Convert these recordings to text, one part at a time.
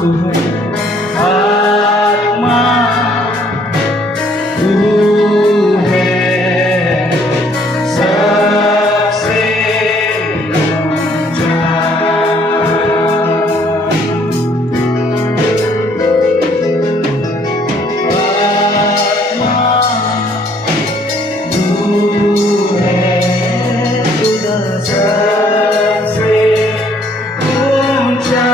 आत्मा तू है सबसे ऊंचा। आत्मा तू है खुदा सबसे ऊंचा।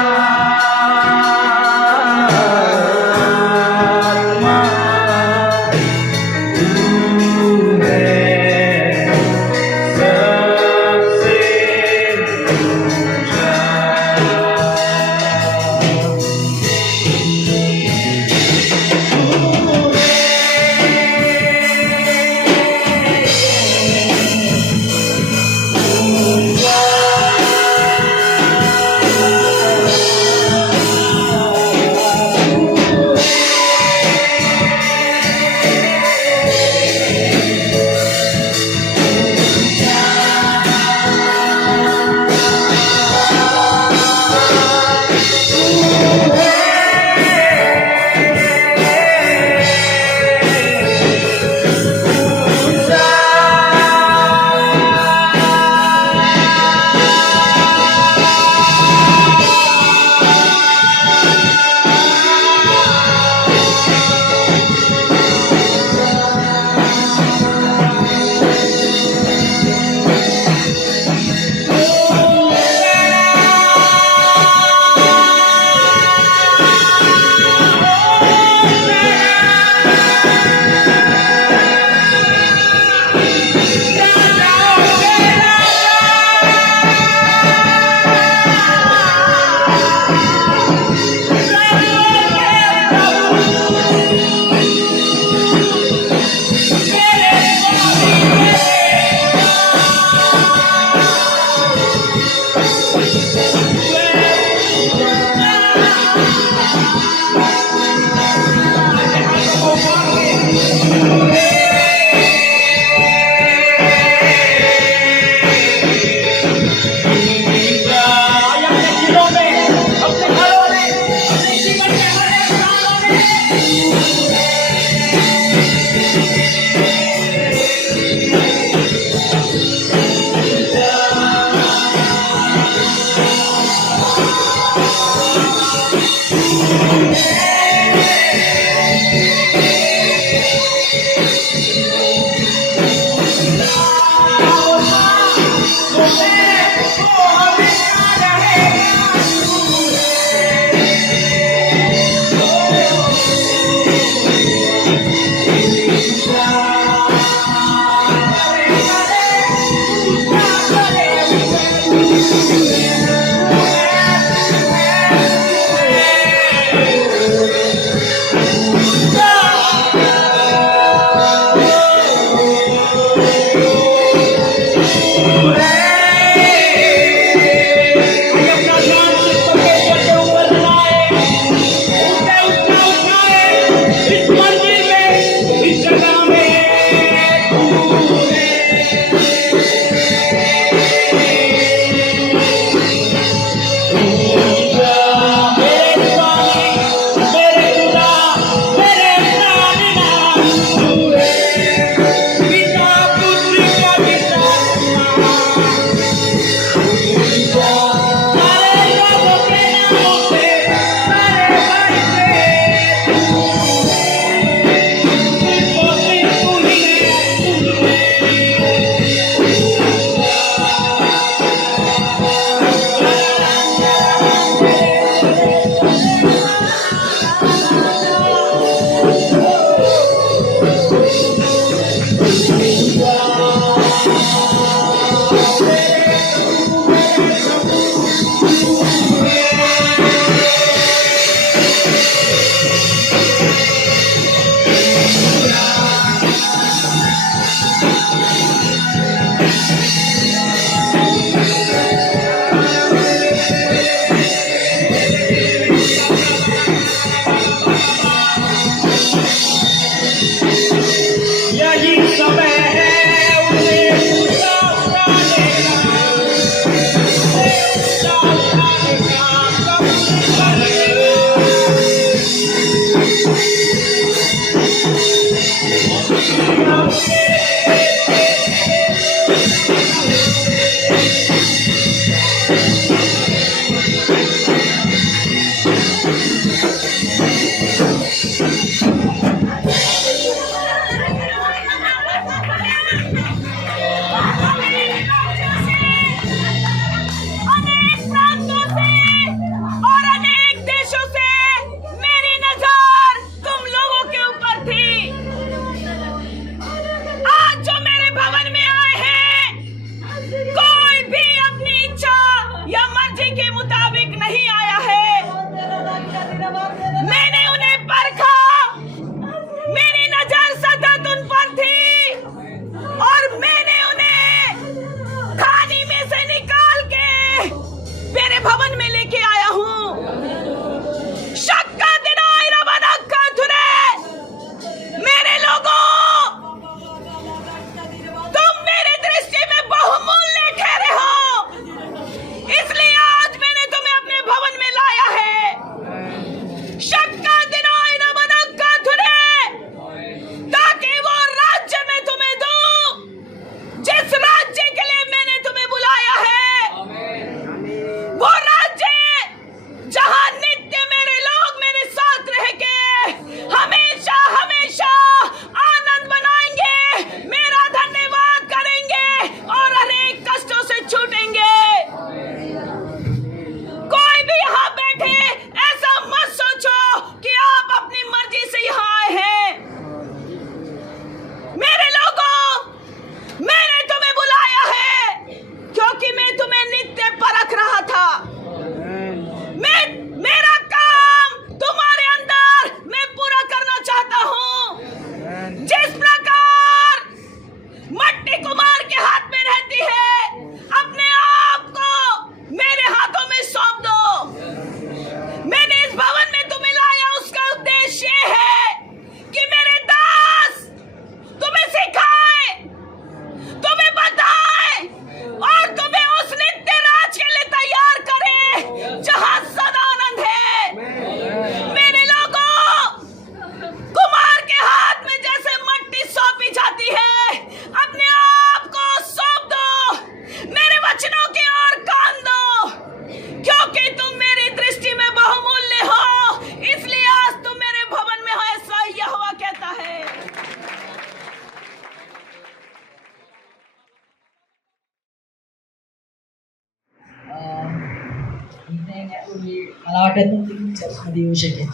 मला वाटत नव्हतं की मी चर्चमध्ये येऊ शकेन,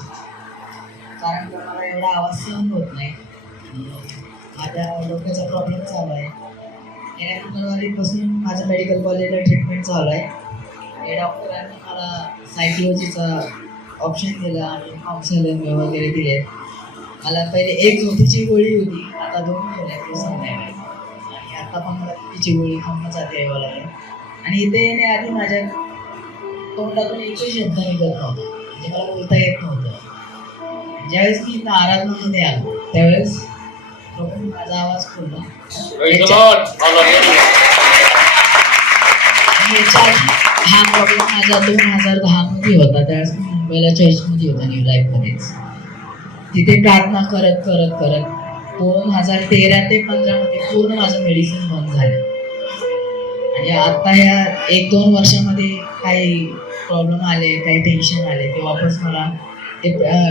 कारण का मला एवढा आवाज सहन होत नाही. माझ्या डोक्याचा प्रॉब्लेम चालू आहे. गेल्या फेब्रुवारीपासून माझं मेडिकल कॉलेजला ट्रीटमेंट चालू आहे. हे डॉक्टरांनी मला सायकोलॉजीचा ऑप्शन दिला आणि काउन्सिलिंग वगैरे दिले. मला पहिले एक झोपीची गोळी होती, आता 2 गोळ्या संध्याकाळी, आणि आता पण मला तिची गोळी खाऊन जाते यावं लागेल. आणि इथे येण्याआधी माझ्या तोंडातून एकही शब्द निघत नव्हता, म्हणजे मला बोलता येत नव्हतं. ज्यावेळेस मी इथं आराधनामध्ये आलो त्यावेळेस प्रभूंनी माझा आवाज खोलला. हा प्रॉब्लेम माझा 2010 मध्ये होता. त्यावेळेस मी मुंबईला चर्चमध्ये होता, न्यू लाईफमध्येच. तिथे प्रार्थना करत करत करत 2013 ते 15 मध्ये पूर्ण माझं मेडिसिन बंद झालं. आणि आता या 1-2 वर्षामध्ये काही प्रॉब्लेम आले, काही टेन्शन आले, ते वापस मला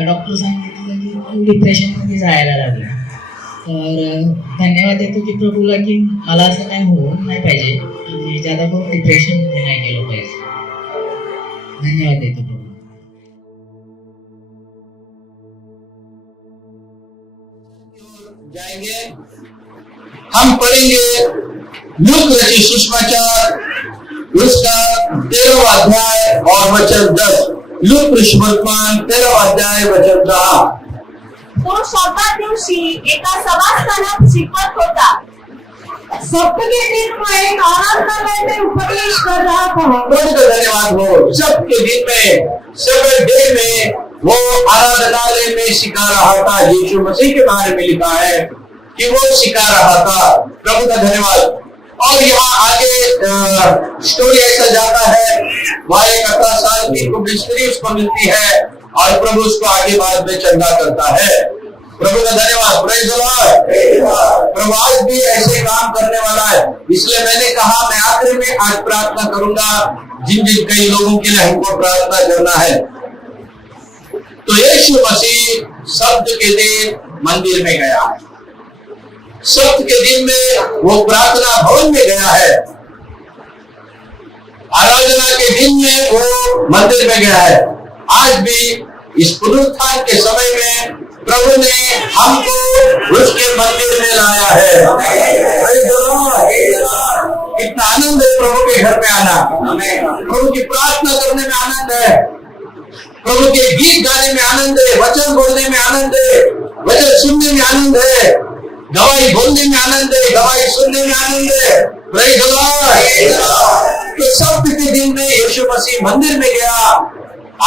डॉक्टर सांगितलं की तू डिप्रेशनमध्ये जायला लागला. तर धन्यवाद देतो की प्रभूला की मला असं काय होऊन नाही पाहिजे की ज्यादा करून डिप्रेशनमध्ये नाही गेलो पाहिजे. धन्यवाद देतो प्रभू. जाएंगे, हम पढ़ेंगे लूक रचित सुसमाचार उसका 13वां अध्याय और वचन 10. लूक सुसमाचार 13वां अध्याय वचन 10. तो शब्दात दिवशी एका सभास्थानात शिकवत होता. सप्तमी दिन में आराधनालय में उपदेश कर रहा था. प्रभु का धन्यवाद हो. सबके दिन में सवेरे डे में वो आराधनालय में सिखा रहा था. यीशु मसीह के बारे में लिखा है कि वो सिखा रहा था. प्रभु का धन्यवाद. और यहाँ आगे स्टोरी ऐसा जाता है, वहाँ एक 18 साल की कुबड़ी स्त्री उसको मिलती है और प्रभु उसको आगे बाद में चंगा करता है. प्रभु का धन्यवाद. Praise the Lord. प्रभु आज भी ऐसे काम करने वाला है. इसलिए मैंने कहा मैं आखिर में आज प्रार्थना करूंगा जिन जिन कई लोगों के लिए हमको प्रार्थना करना है. तो यीशु मसीह सब्त के दिन मंदिर में गया है. सब्त के दिन में वो प्रार्थना भवन में गया है. आराधना के दिन में वो मंदिर में गया है. आज भी इस पुनरुत्थान के समय में प्रभु ने हमको उसके मंदिर में लाया है. कितना आनंद है प्रभु के घर में आना. प्रभु की प्रार्थना करने में आनंद है. प्रभु के गीत गाने में आनंद है. वचन बोलने में आनंद है. वचन सुनने में आनंद है. गवाही बोलने में आनंद है. गवाही सुनने में आनंद है. Praise the Lord. तो सब्त के दिन में यीशु मसीह मंदिर में गया.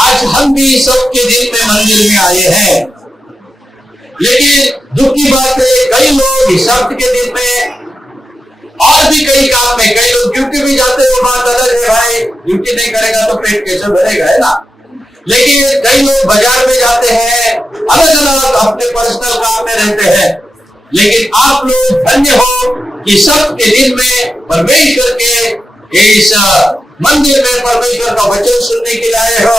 आज हम भी सब्त के दिन में मंदिर में आए हैं. लेकिन दुख की बात है, कई लोग इस सब्त के दिन में और भी कई काम में, कई लोग ड्यूटी भी जाते हैं. वो बात अलग है भाई, ड्यूटी नहीं करेगा तो पेट कैसे भरेगा, है ना. लेकिन कई लोग बाजार में जाते हैं, अलग अलग अपने पर्सनल काम में रहते हैं. लेकिन आप लोग धन्य हो कि सब्त के दिन में परमेश्वर के इस मंदिर में परमेश्वर का वचन सुनने के लिए आए हो.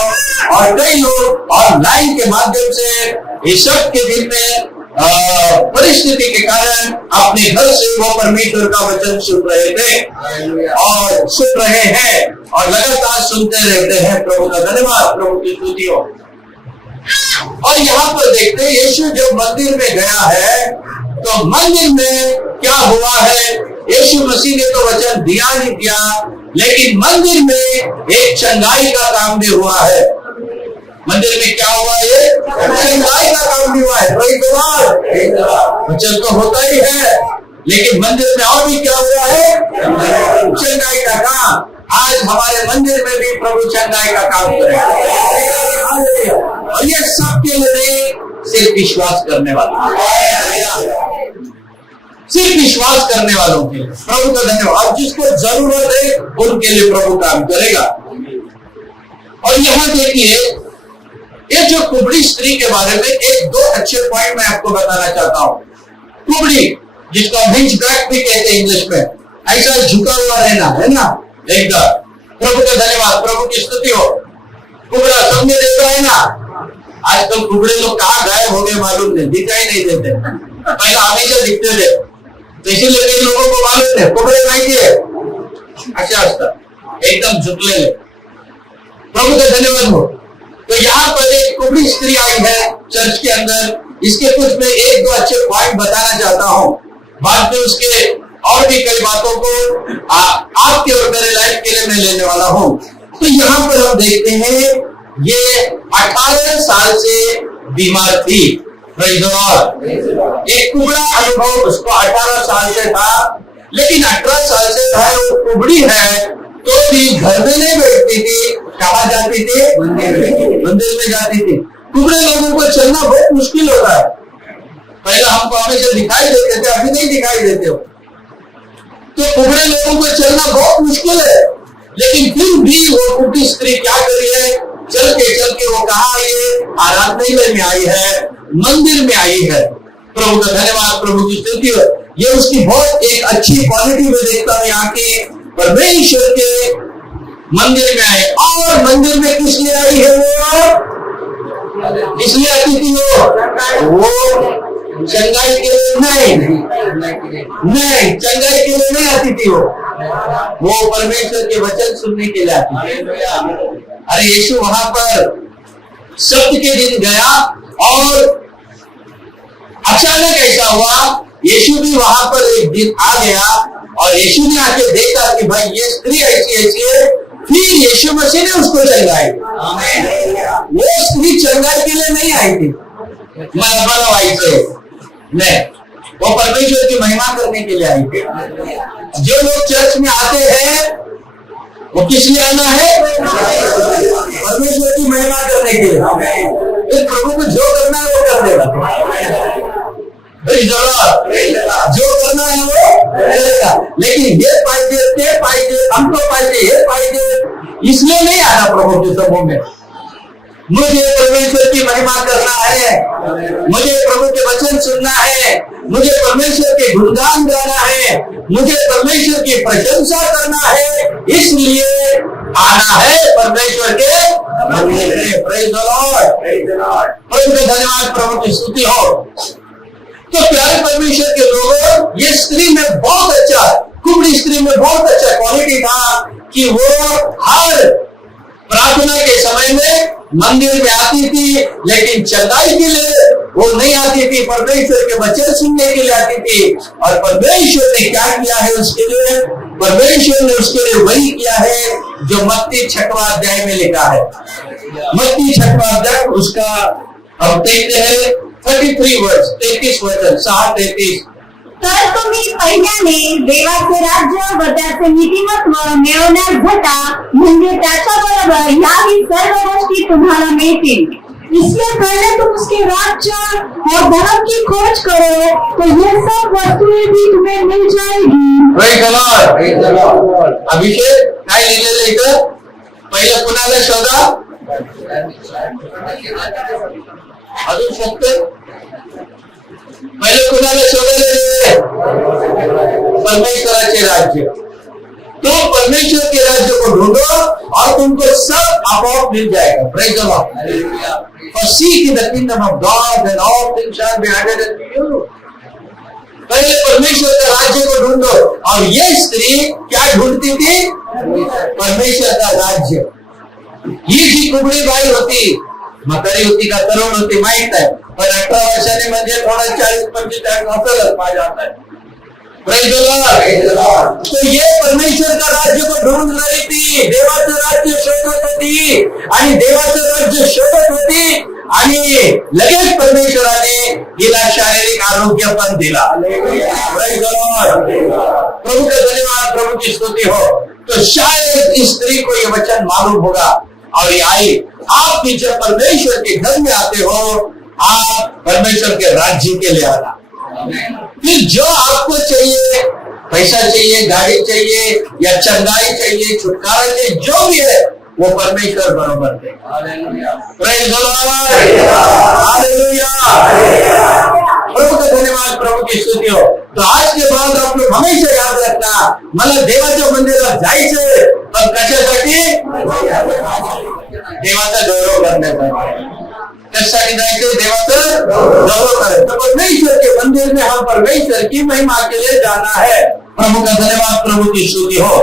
और कई लोग ऑनलाइन के माध्यम से इस सब्त के दिन में परिस्थिति के कारण अपने घर से वो परमेश्वर का वचन सुन रहे थे और सुन रहे हैं और लगातार सुनते रहते हैं. प्रभु का धन्यवाद. प्रभु की स्तुति हो. और यहाँ पर देखते हैं यीशु जब मंदिर में गया है तो मंदिर में क्या हुआ है. यीशु मसीह ने तो वचन दिया नहीं दिया, लेकिन मंदिर में एक चंगाई का काम भी हुआ है. मंदिर में क्या हुआ है? चंगाई का काम भी हुआ है. वचन तो होता ही है, लेकिन मंदिर में और भी क्या हुआ है? चंगाई का काम. आज हमारे मंदिर में भी प्रभु चंगाई का काम करेगा. और ये सबके लिए सिर्फ विश्वास करने वाला, सिर्फ विश्वास करने वालों के लिए प्रभु का धन्यवाद. और जिसको जरूरत है उनके लिए प्रभु काम करेगा. और यहाँ देखिए, ये जो कुबड़ी स्त्री के बारे में 1-2 अच्छे पॉइंट मैं आपको बताना चाहता हूँ. कुबड़ी, जिसको हिंज बैक भी कहते हैं इंग्लिश में, ऐसा झुका हुआ रहना, है ना, एकदम. प्रभु का धन्यवाद. प्रभु की स्तुति हो. कुबड़ा सबने देखा है ना. आजकल कुबड़े लोग कहाँ गायब हो गए मालूम नहीं, दिखाई नहीं देते. पहले हमेशा दिखते थे, तो इसीलिए कई लोगों को मालूम है कुबड़े नहीं थे. अच्छा एकदम झुकले. प्रभु का धन्यवाद हो. तो यहाँ पर एक कुबड़ी स्त्री आई है चर्च के अंदर। इसके कुछ मैं एक दो अच्छे पॉइंट बताना चाहता हूँ, बाद में उसके और भी कई बातों को आपके और मेरे लाइफ के लिए मैं लेने वाला हूँ। तो यहाँ पर हम देखते हैं ये 18 साल से बीमार थी। एक कुबड़ा अनुभव उसको 18 साल से था, लेकिन 18 साल से था वो कुबड़ी है तो भी घर में नहीं बैठती थी। कहाँ जाती थी? मंदिर में जाती थी। कुबड़े लोगों को चलना बहुत मुश्किल होता है। पहले हमको हमेशा दिखाई देते थे, अभी नहीं दिखाई देते हो। तो कुबड़े लोगों को चलना बहुत मुश्किल है, लेकिन फिर भी वो कुबड़ी स्त्री क्या करी है, चल के वो कहाँ आई है? आराधनालय में आई है, मंदिर में आई है। प्रभु का धन्यवाद, प्रभु की स्तुति हो। ये उसकी बहुत एक अच्छी क्वालिटी में देखता हूँ यहाँ के परमेश्वर के मंदिर में आए। और मंदिर में किस लिए आई है? वो इसलिए आती थी वो चंगाई के लिए नहीं, चंगाई के लिए नहीं आती थी। वो परमेश्वर के वचन सुनने के लिए आती थी। अरे यीशु वहां पर सप्त के दिन गया और अचानक ऐसा हुआ, यीशु भी वहां पर एक दिन आ गया और यीशु ने आके देखा कि भाई ये स्त्री ऐसी है। फिर यीशु मसीह ने उसको चंगाई। वो स्त्री चंगाई के लिए नहीं आई थी, आई से नहीं, वो परमेश्वर की महिमा करने के लिए आई थी। जो लोग चर्च में आते हैं वो किस लिए आना है? परमेश्वर की महिमा करने के लिए। इस प्रभु को जो करना है वो कर देगा, जो करना है वो करेगा। लेकिन ये पाइजे, ते पाइजे, हमको पाइजे, ये पाइजे, इसलिए नहीं आना प्रभु के समूह में। मुझे परमेश्वर की महिमा करना है, मुझे प्रभु के वचन सुनना है, मुझे परमेश्वर के गुणगान गाना है, मुझे परमेश्वर की प्रशंसा करना है, इसलिए आना है परमेश्वर के मंदिर में। प्रेज़ द लॉर्ड, प्रभु का धन्यवाद, प्रभु की स्तुति हो। तो प्यारे परमेश्वर के लोगों, ये स्त्री में बहुत अच्छा, कुबड़ी स्त्री में बहुत अच्छा क्वालिटी था कि वो हर प्रार्थना के समय में मंदिर में आती थी, लेकिन चंगाई के लिए वो नहीं आती थी, परमेश्वर के वचन सुनने के लिए आती थी। और परमेश्वर ने क्या किया है उसके लिए? परमेश्वर ने उसके लिए वही किया है जो मत्ती 6वां अध्याय में लिखा है। मत्ती 6वां अध्याय, उसका हम देखते हैं 33 वर्ष, 33 वचन, 7-33। तर तुम्ही पहिल्याने देवाचे राज्य व त्याचे नीतिमत्व मिळवण्यास झटा, म्हणजे त्याच्याबरोबर याही सर्व गोष्टी तुम्हाला मिळतील। इसलिए पहले तुम उसके राज्य और धर्म की खोज करो, तो ये सब वस्तुएं भी तुम्हें मिल जाएगी। Praise the Lord. अभिषेक काय लिहिलेलं इथं? पहिलं कुणाला शोधा? अजून शोधतोय? पहले कुणाला शोधायला? परमेश्वराचे राज्य। तो परमेश्वर के राज्य को ढूंढो और तुमको सब आपको मिल जाएगा। Praise the Lord. For seek the kingdom of God and all things shall be added unto you. पहले परमेश्वर के राज्य को ढूंढो। और ये स्त्री क्या ढूंढती थी? परमेश्वर का राज्य। ही जी कुबड़ी बाई होती, म्हातारी होती का तरुण होती माहित आहे, पण 18 वर्षाने म्हणजे थोडा 40-45 असेलच माझ्या हातात। Praise the Lord. तो ये परमेश्वर का राज्य को ढूंढ रही थी, देवाचं राज्य शोधत होती आणि देवाचं राज्य शोधत होती आणि लगेच परमेश्वराने हिला शारीरिक आरोग्य पण दिला। Praise the Lord. प्रभु का धन्यवाद, प्रभु की स्तुति हो। तो शायद इस स्त्री को ये वचन मालूम होगा और ये आई। आप भी जब परमेश्वर के घर में आते हो, आप परमेश्वर के राज्य के लिए आना। फिर जो आपको चाहिए, पैसा चाहिए, गाड़ी चाहिए या चंगाई चाहिए, छुटकारा चाहिए, जो भी है वो परमेश्वर बरोबर दे। Praise the Lord, hallelujah. प्रभु का धन्यवाद, प्रभु की स्तुति हो। तो आज के बाद आप लोग हमेशा याद रखना, मला देवाच्या मंदिरात जायचंय, पण कशासाठी? देवाचा गौरव करण्यासाठी। कशासाठी जायचंय? देवाचा गौरव करायचं। तो परमेश्वर के मंदिर में हम परमेश्वर की महिमा के लिए जाना है। प्रभु का धन्यवाद, प्रभु की स्तुति हो।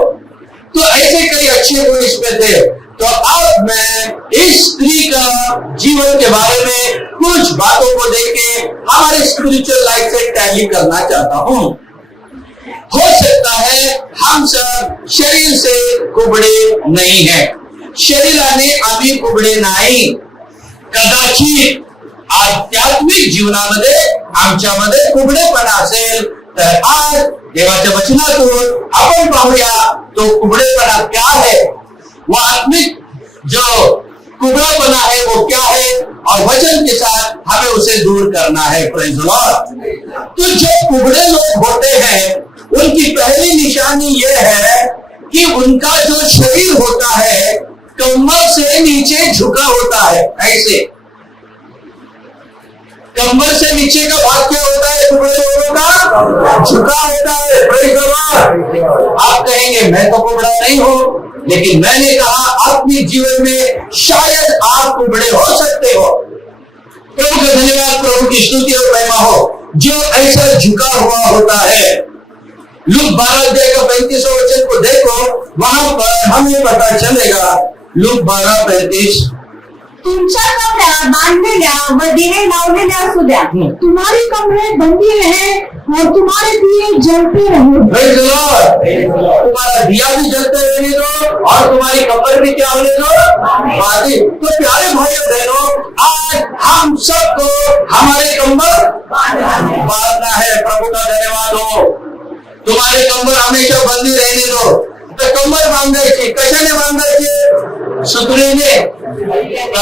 तो ऐसे कई अच्छे गुण इसमें थे। तो अब मैं इस स्त्री का जीवन के बारे में कुछ बातों को देके हमारे स्पिरिचुअल लाइफ से टैली करना चाहता हूं। हो सकता है हम सब शरीर से कुबड़े नहीं हैं, शरीराने आम्ही कुबडे नाही, कदाचित आध्यात्मिक जीवनामध्ये आमच्यामध्ये कुबडेपणा असेल तर आज देवाच्या वचनातून आपण पाहूया तो कुबडेपणा क्या है, वो आत्मिक जो कुबड़ापना है वो क्या है और वचन के साथ हमें उसे दूर करना है। Praise the Lord. तो जो कुबड़े लोग होते हैं उनकी पहली निशानी यह है कि उनका जो शरीर होता है कमर से नीचे झुका होता है। ऐसे कमर से नीचे का भाग क्या होता है? कुबड़े लोगों का झुका होता है। Praise the Lord. आप कहेंगे मैं तो कुबड़ा नहीं हूं, लेकिन मैंने कहा अपने जीवन में शायद आप कुबड़े हो सकते हो। प्रभु का धन्यवाद, प्रभु की स्तुति और महिमा हो जो ऐसा झुका हुआ होता है। लूक 12 अध्याय का 35 वचन को देखो, वहां पर हमें पता चलेगा। लूक 12:35 तुमच्या कमरा बांधलेल्या व दिवे लावलेले असू द्या, तुम्हारी कमरे बंदी रहे और तुम्हारे दिए जलते रहे। Praise the Lord. तुम्हारा दिया भी जलते रहने दो और तुम्हारी कमर भी क्या होने दो? बांधी। तो प्यारे भाई बहनों, आज हम सबको हमारे कमर बांधना है। प्रभु का धन्यवाद हो। तुम्हारे कमर हमेशा बंदी रहने दो। तो कमर बांधायची, कशाने बांधायची? सुतळीने,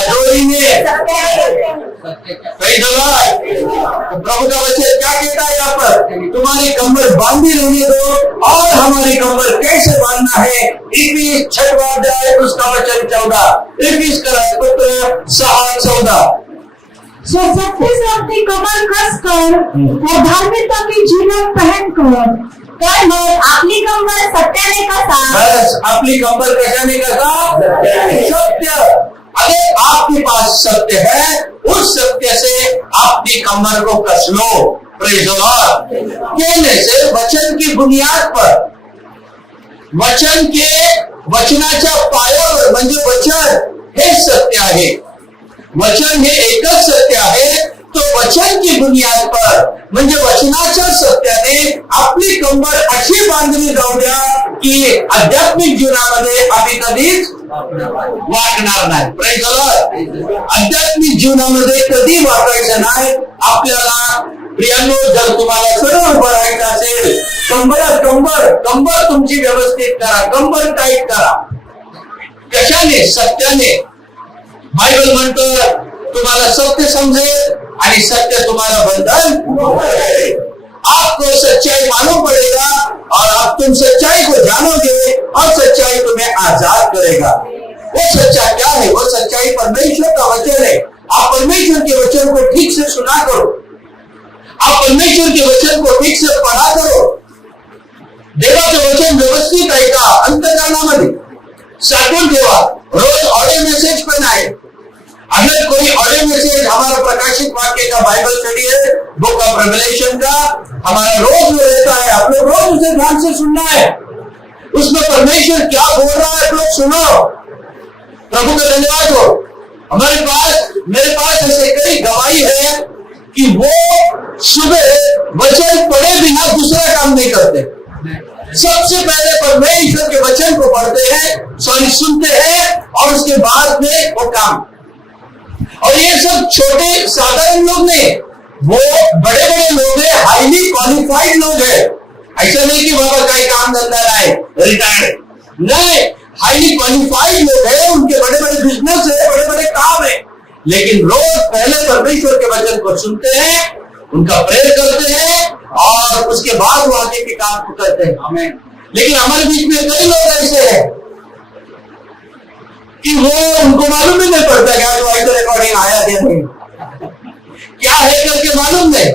दोरीने। प्रभु का वचन क्या कहता है यहाँ पर? तुम्हारी कमर बांधी रहने दो। और हमारी कमर कैसे बांधना है? 21 6वां अध्याय उसका वचन 14, 21 का पुत्र 6:14। सत्य से अपनी कमर कसकर और धार्मिकता की जीवन पहनकर तर मग आपली कमर सत्याने कसा। बस आपली कमर कशाने कसा? सत्य। अगर आपके पास सत्य है, उस सत्य से अपनी कमर को कस लो। Praise the Lord. कहने से वचन की बुनियाद पर, वचन के वचनाच्या पायावर म्हणजे वचन हे सत्य आहे। वचन हे एकच सत्य आहे। तो वचन की बुनियाद पर म्हणजे वचनाच्या सत्याने आपली कंबर अशी बांधली जाऊ द्या की आध्यात्मिक जीवनामध्ये आम्ही कधीच वाकणार नाही। Praise the Lord. आध्यात्मिक जीवनामध्ये कधी वाकायचं नाही आपल्याला। प्रियांनो, जर तुम्हाला सरळ उभं राहायचं असेल, कंबर तुमची व्यवस्थित करा, कंबर टाईट करा। कशाने? सत्याने। बायबल म्हणतं तुम्हाला सत्य समझेल आणि सत्य तुम्हारा बंधन। आपको सच्चाई मालूम पड़ेगा और आप तुम सच्चाई को जानोगे और सच्चाई तुम्हें आजाद करेगा। वो सच्चा क्या है? वो सच्चाई परमेश्वर का वचन है। आप परमेश्वर के वचन को ठीक से सुना करो, आप परमेश्वर के वचन को ठीक से पढ़ा करो। देवाचं वचन व्यवस्थित ऐका, अंतःकरणामध्ये साठवून ठेवा। रोज ऑडियो मेसेज पण आहे। अगर कोई ऑडियो मैसेज हमारा प्रकाशित वाक्य का बाइबल स्टडी है, बुक ऑफ रेवलेशन का हमारा रोज में रहता है। आप लोग रोज उसे ध्यान से सुनना है। उसमें परमेश्वर क्या बोल रहा है आप लोग सुनो। प्रभु का धन्यवाद हो। मेरे पास ऐसे कई गवाही है कि वो सुबह वचन पढ़े बिना दूसरा काम नहीं करते। सबसे पहले परमेश्वर के वचन को पढ़ते हैं, सुनते हैं और उसके बाद में वो काम। और ये सब छोटे साधारण लोग नहीं, वो बड़े बड़े लोग हैं, हाईली क्वालिफाइड लोग हैं। ऐसा नहीं कि बाबा का काम धंधा है रिटायर्ड, नहीं, हाईली क्वालिफाइड लोग हैं। उनके बड़े बड़े बिजनेस है, बड़े बड़े काम है, लेकिन रोज पहले परमेश्वर के वचन को सुनते हैं, उनका प्रेयर करते हैं और उसके बाद वो आगे के काम को करते हैं। आमीन। लेकिन हमारे बीच में कई लोग ऐसे हैं कि वो उनको मालूम ही नहीं पड़ता क्या जो आई तो रिकॉर्डिंग आया क्या नहीं, क्या है करके मालूम नहीं।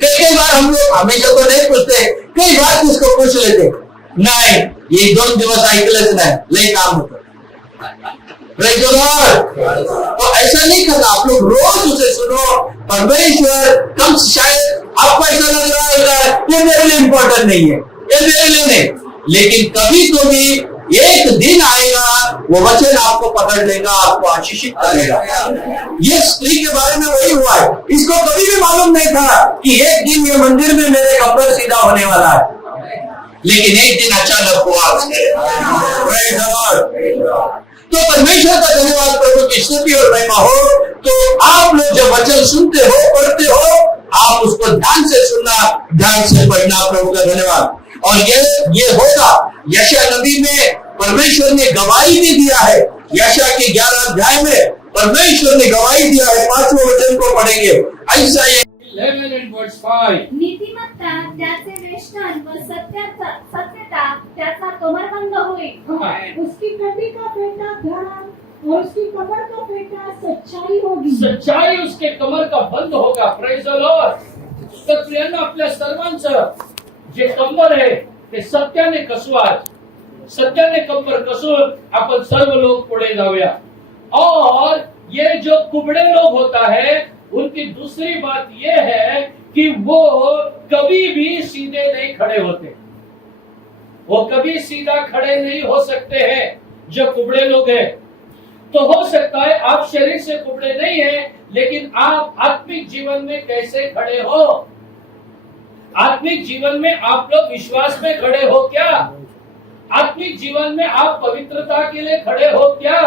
कई बार हम लोग हमेशा तो नहीं पूछते, कई बार किसको पूछ लेते, नहीं ये 2 दिवस ऐकलंच नाही, लय काम होतं। Praise the Lord. तो ऐसा नहीं करना, आप लोग रोज उसे सुनो। परमेश्वर कम, शायद आपको ऐसा लग रहा है ये मेरे लिए इंपॉर्टेंट नहीं है, ये मेरे लिए नहीं, लेकिन कभी तो भी एक दिन आएगा वो वचन आपको पकड़ लेगा, आपको आशीषित करेगा। ये स्त्री के बारे में वही हुआ है। इसको कभी भी मालूम नहीं था कि एक दिन ये मंदिर में मेरे कब्र सीधा होने वाला है, लेकिन एक दिन अचानक हुआ उसके। Praise the Lord। तो परमेश्वर का धन्यवाद, प्रभु की स्तुति और महिमा हो। तो आप लोग जब वचन सुनते हो, पढ़ते हो, आप उसको ध्यान से सुनना, ध्यान से पढ़ना। प्रभु का धन्यवाद। और ये होगा। यशायाह नबी में परमेश्वर ने गवाही भी दिया है। यशायाह के 11 अध्याय में परमेश्वर ने गवाही दिया है। 5वें वचन को पढ़ेंगे। ऐसा ये 11 and verse 5. नीतिमत्ता त्याचे वेष्टन व सत्यता त्याचा कमरबंद होईल. उसकी कंधी का फेंटा धर्म और उसकी कमर का फेंटा सच्चाई होगी. सच्चाई उसके कमर का बंद होगा. Praise the Lord. तर प्रियांनो, आपल्या सर्वांचं जे कंबर आहे ते सत्याने कसवाच. सत्याने कंबर कसून आपण सर्व लोग पुढे जाऊया. और ये जो कुबड़े लोग होता है, उनकी दूसरी बात यह है कि वो कभी भी सीधे नहीं खड़े होते. वो कभी सीधा खड़े नहीं हो सकते हैं जो कुबड़े लोग हैं. तो हो सकता है आप शरीर से कुबड़े नहीं हैं, लेकिन आप आत्मिक जीवन में कैसे खड़े हो? आत्मिक जीवन में आप लोग विश्वास में खड़े हो क्या? आत्मिक जीवन में आप पवित्रता के लिए खड़े हो क्या?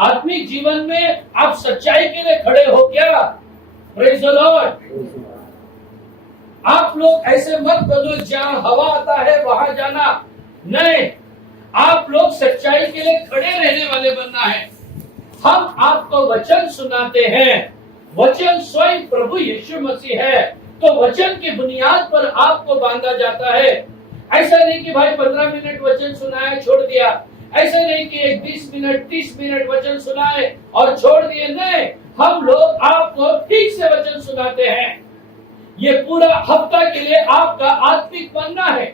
आत्मिक जीवन में आप सच्चाई के लिए खड़े हो क्या? Praise the Lord. आप लोग ऐसे मत बनो जहां हवा आता है वहां जाना नहीं। आप लोग सच्चाई के लिए खड़े रहने वाले बनना है। हम आपको वचन सुनाते हैं। वचन स्वयं प्रभु यीशु मसीह है, तो वचन की बुनियाद पर आपको बांधा जाता है। ऐसा नहीं कि भाई 15 मिनट वचन सुनाया छोड़ दिया, ऐसा नहीं कि 20 मिनट 30 मिनट वचन सुनाए और छोड़ दिए। नहीं, हम लोग आपको ठीक से वचन सुनाते हैं। ये पूरा हफ्ता के लिए आपका आत्मिक बनना है।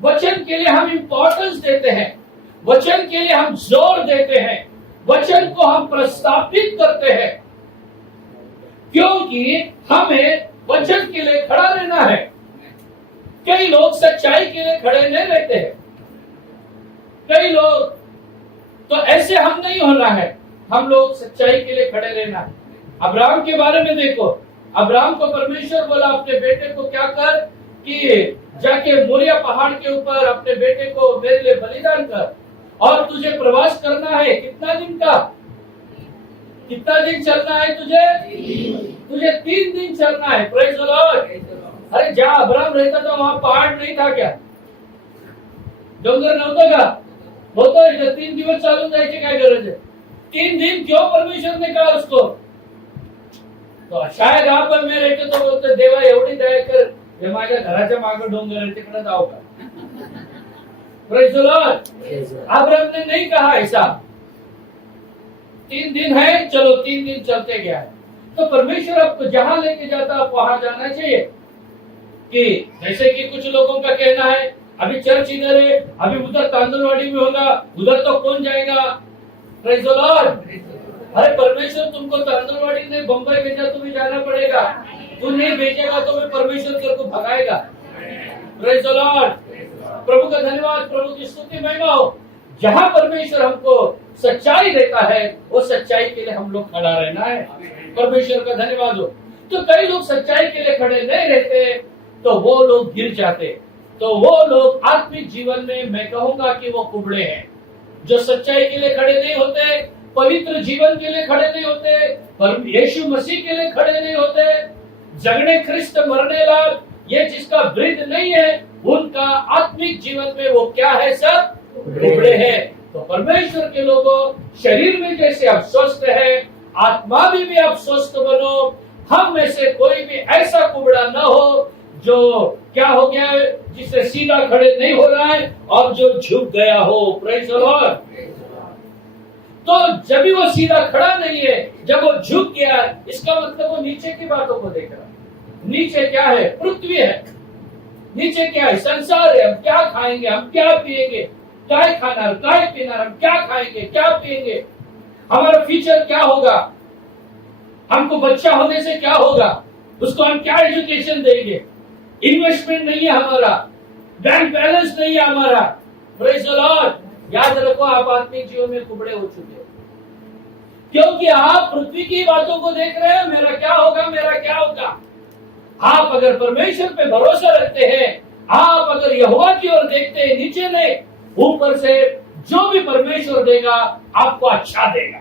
वचन के लिए हम इंपॉर्टेंस देते हैं, वचन के लिए हम जोर देते हैं, वचन को हम प्रस्तावित करते हैं, क्योंकि हमें वचन के लिए खड़ा रहना है। कई लोग सच्चाई के लिए खड़े नहीं रहते हैं। कई लोग तो ऐसे हम नहीं होना है। हम लोग सच्चाई के लिए खड़े रहना है। अब्राहम के बारे में देखो, अब्राहम को परमेश्वर बोला अपने बेटे को क्या कर कि जाके मोरिया पहाड़ के ऊपर अपने बेटे को मेरे लिए बलिदान कर, और तुझे प्रवास करना है कितना दिन का? कितना दिन चलना है तुझे? तुझे 3 दिन चलना है। Praise the Lord. अरे जहाँ अब्राहम रहता था वहां पहाड़ नहीं था क्या? डोंगर नव्हतं का? होतो. इथं 3 दिवस चालून जायची काय गरज आहे? 3 दिन क्यों परमेश्वर ने कहा उसको? तो शायद आप में रहते तो बोलते देवा एवढी दया कर, हे माझ्या घराच्या मागे डोंगर आहे तिकडे जाऊ का? Praise the Lord. अब्राहम ने नहीं कहा ऐसा। 3 दिन है, चलो 3 दिन चलते गया। तो परमेश्वर आपको जहां लेके जाता आप वहां जाना चाहिए। कि जैसे कि कुछ लोगों का कहना है अभी चर्च इधर है, अभी उधर तांदुलवाड़ी में होगा, उधर तो कौन जाएगा? Praise the Lord. अरे परमेश्वर तुमको तांदुलवाड़ी ने बंबई भेजा, तुम्हें जाना पड़ेगा। तू नहीं भेजेगा तो मैं परमेश्वर तेरे को भगाएगा। Praise the Lord. प्रभु का धन्यवाद, प्रभु की स्तुति महिमा हो। जहां परमेश्वर हमको सच्चाई देता है, वो सच्चाई के लिए हम लोग खड़ा रहना है। परमेश्वर का धन्यवाद हो। तो कई लोग सच्चाई के लिए खड़े नहीं रहते, तो वो लोग गिर जाते। तो वो लोग आत्मिक जीवन में मैं कहूंगा कि वो कुबड़े हैं, जो सच्चाई के लिए खड़े नहीं होते, पवित्र जीवन के लिए खड़े नहीं होते, पर यीशु मसीह के लिए खड़े नहीं होते। जगने ख्रिस्त मरने लाल, ये जिसका वृद्ध नहीं है, उनका आत्मिक जीवन में वो क्या है? सब कुबड़े हैं। तो परमेश्वर के लोगों, शरीर में जैसे आप स्वस्थ है, आत्मा में भी आप स्वस्थ बनो। हम में से कोई भी ऐसा कुबड़ा न हो जो क्या हो गया है, जिससे सीधा खड़े नहीं हो रहा है और जो झुक गया हो। Praise the Lord. तो जब भी वो सीधा खड़ा नहीं है, जब वो झुक गया, इसका मतलब वो नीचे की बातों को देख रहा है। नीचे क्या है? पृथ्वी है। नीचे क्या है? संसार है। हम क्या खाएंगे, हम क्या पिएंगे, क्या खाना, क्या पीना, हम क्या खाएंगे, क्या पिएंगे, हमारा फ्यूचर क्या होगा, हमको बच्चा होने से क्या होगा, उसको हम क्या एजुकेशन देंगे। इन्वेस्टमेंट नहीं है हमारा, बैंक बैलेंस नहीं है हमारा। Praise the Lord. याद रखो आप आत्मिक जीवन में कुबड़े हो चुके हो, क्योंकि आप पृथ्वी की बातों को देख रहे हैं, मेरा क्या होगा, मेरा क्या होगा। आप अगर परमेश्वर पे भरोसा रखते हैं, आप अगर यहोवा की ओर देखते हैं, नीचे नहीं ऊपर से, जो भी परमेश्वर देगा आपको अच्छा देगा।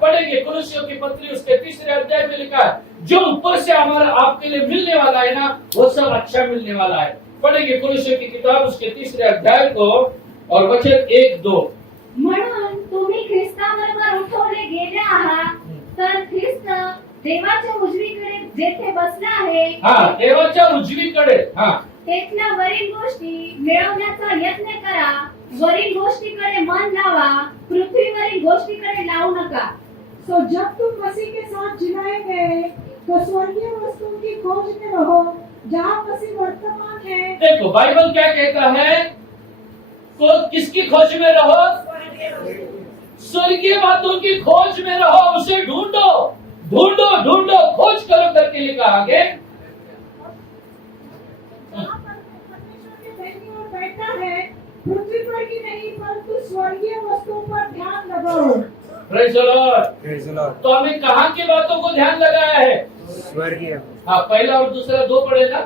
पढ़ेंगे कुलुस्सियों की पत्री उसके 3 अध्याय में लिखा है, जो ऊपर से हमारा आपके लिए मिलने वाला है ना, वो सब अच्छा मिलने वाला है। पढ़ेंगे कुलुस्सियों की किताब उसके 3 अध्याय को और वचन 1-2। म्हणून तुम्ही ख्रिस्ताबरोबर उठवले गेले आहात, तर ख्रिस्त देवाच्या उजवीकडे जेथे बसला आहे, हा, देवाच्या उजवीकडे, हा, तेथल्या वरील गोष्टी मिळवण्याचा यत्न करा, वरील गोष्टीकडे मन लावा, पृथ्वीवरील गोष्टीकडे लावू नका। तो जब तुम मसीह के साथ जिलाए गए तो स्वर्गीय वस्तुओं की खोज में रहो, जहाँ मसीह वर्तमान है। देखो बाइबल क्या कहता है, तो किसकी खोज में रहो, स्वर्गीय बातों की खोज में रहो, उसे ढूंढो ढूंढो ढूंढो, खोज करो करके लिखा आगे। जहाँ परमेश्वर के दाहिनी ओर बैठा है, पृथ्वी पर की नहीं परंतु स्वर्गीय वस्तुओं पर ध्यान लगाओ। Praise the Lord. तो हमें कहाँ की बातों को ध्यान लगाया है, स्वर्गीय। हाँ, पहला और दूसरा 2 पढ़ेगा,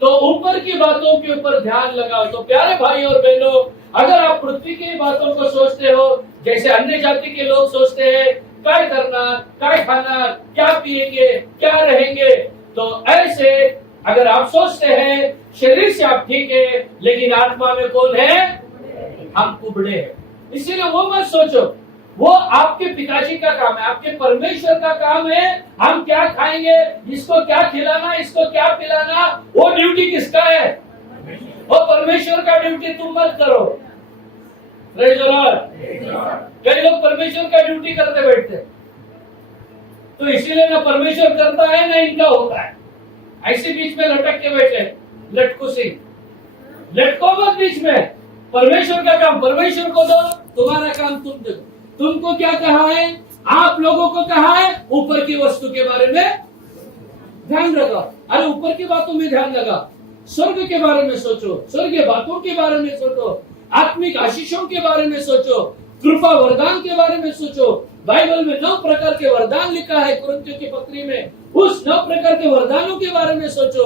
तो ऊपर की बातों के ऊपर ध्यान लगाओ। तो प्यारे भाई और बहनों, अगर आप पृथ्वी की बातों को सोचते हो जैसे अन्य जाति के लोग सोचते हैं, क्या करना, क्या खाना, क्या पिएंगे, क्या रहेंगे, तो ऐसे अगर आप सोचते हैं, शरीर से आप ठीक है लेकिन आत्मा में कौन है, हम कुबड़े हैं। इसीलिए वो मत सोचो, वो आपके पिताजी का काम है, आपके परमेश्वर का काम है। हम क्या खाएंगे, इसको क्या खिलाना, इसको क्या पिलाना, वो ड्यूटी किसका है, वो परमेश्वर का ड्यूटी तुम मत करो। Praise the Lord. कई लोग परमेश्वर का ड्यूटी करते बैठते, तो इसीलिए ना परमेश्वर करता है ना इनका होता है, ऐसे बीच में लटक के बैठे, लटको सिंह, लटको मत बीच में। परमेश्वर का काम परमेश्वर को दो, तुम्हारा काम तुम दो। तुमको क्या कहा है, आप लोगों को कहा है ऊपर की वस्तु के बारे में ध्यान रखो। अरे ऊपर की बातों में ध्यान लगा, स्वर्ग के बारे में सोचो, स्वर्गीय बातों के बारे में सोचो, आत्मिक आशीषों के बारे में सोचो, कृपा वरदान के बारे में सोचो। बाइबल में 9 प्रकार के वरदान लिखा है कुरिन्थियों की पत्री में, उस 9 प्रकार के वरदानों के बारे में सोचो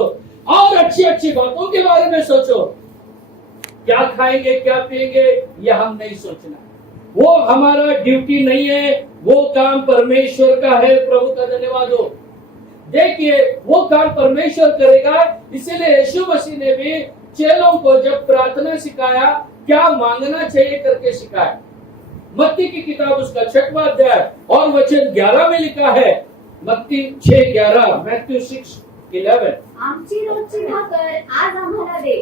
और अच्छी अच्छी बातों के बारे में सोचो। क्या खाएंगे, क्या पिएंगे, यह हम नहीं सोचना, वो हमारा ड्यूटी नहीं है, वो काम परमेश्वर का है। प्रभु का धन्यवाद हो। देखिए वो काम परमेश्वर करेगा, इसीलिए यीशु मसीह ने भी चेलों को जब प्रार्थना सिखाया, क्या मांगना चाहिए करके सिखाया। मत्ती की किताब उसका 6वां अध्याय और वचन 11 में लिखा है, मत्ती 6:11, मैथ्यू 6:11, आमची रोजची भाकर आज आम्हाला दे।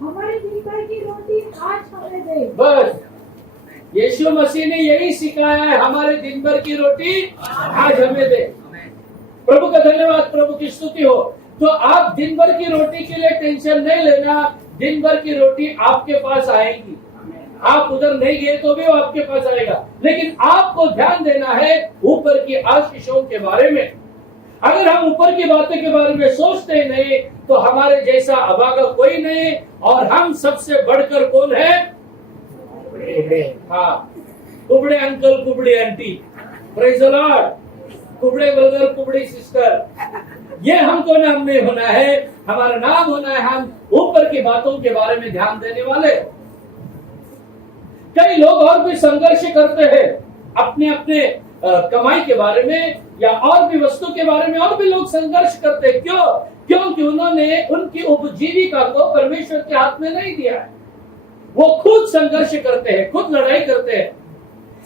हमारी दिन भर की रोटी आज हमें दे। बस यीशु मसीह ने यही सिखाया है, हमारे दिन भर की रोटी आज हमें दे। प्रभु का धन्यवाद, प्रभु की स्तुति हो। तो आप दिन भर की रोटी के लिए टेंशन नहीं लेना, दिन भर की रोटी आपके पास आएगी। आप उधर नहीं गए तो भी वो आपके पास आएगा, लेकिन आपको ध्यान देना है ऊपर की आशीषों के बारे में। अगर हम ऊपर की बातों के बारे में सोचते नहीं तो हमारे जैसा अभागा कोई नहीं, और हम सबसे बढ़कर कौन है, हाँ, कुबड़े अंकल, कुबड़ी आंटी, प्रेज़ द लॉर्ड, कुबड़े ब्रदर, कुबड़ी सिस्टर, ये हमको नाम नहीं होना है। हमारा नाम होना है हम ऊपर की बातों के बारे में ध्यान देने वाले। कई लोग और भी संघर्ष करते हैं अपने अपने कमाई के बारे में या और भी वस्तु के बारे में, और भी लोग संघर्ष करते हैं। क्यों? क्योंकि उन्होंने उनकी उपजीविका को परमेश्वर के हाथ में नहीं दिया है। वो खुद संघर्ष करते हैं, खुद लड़ाई करते हैं,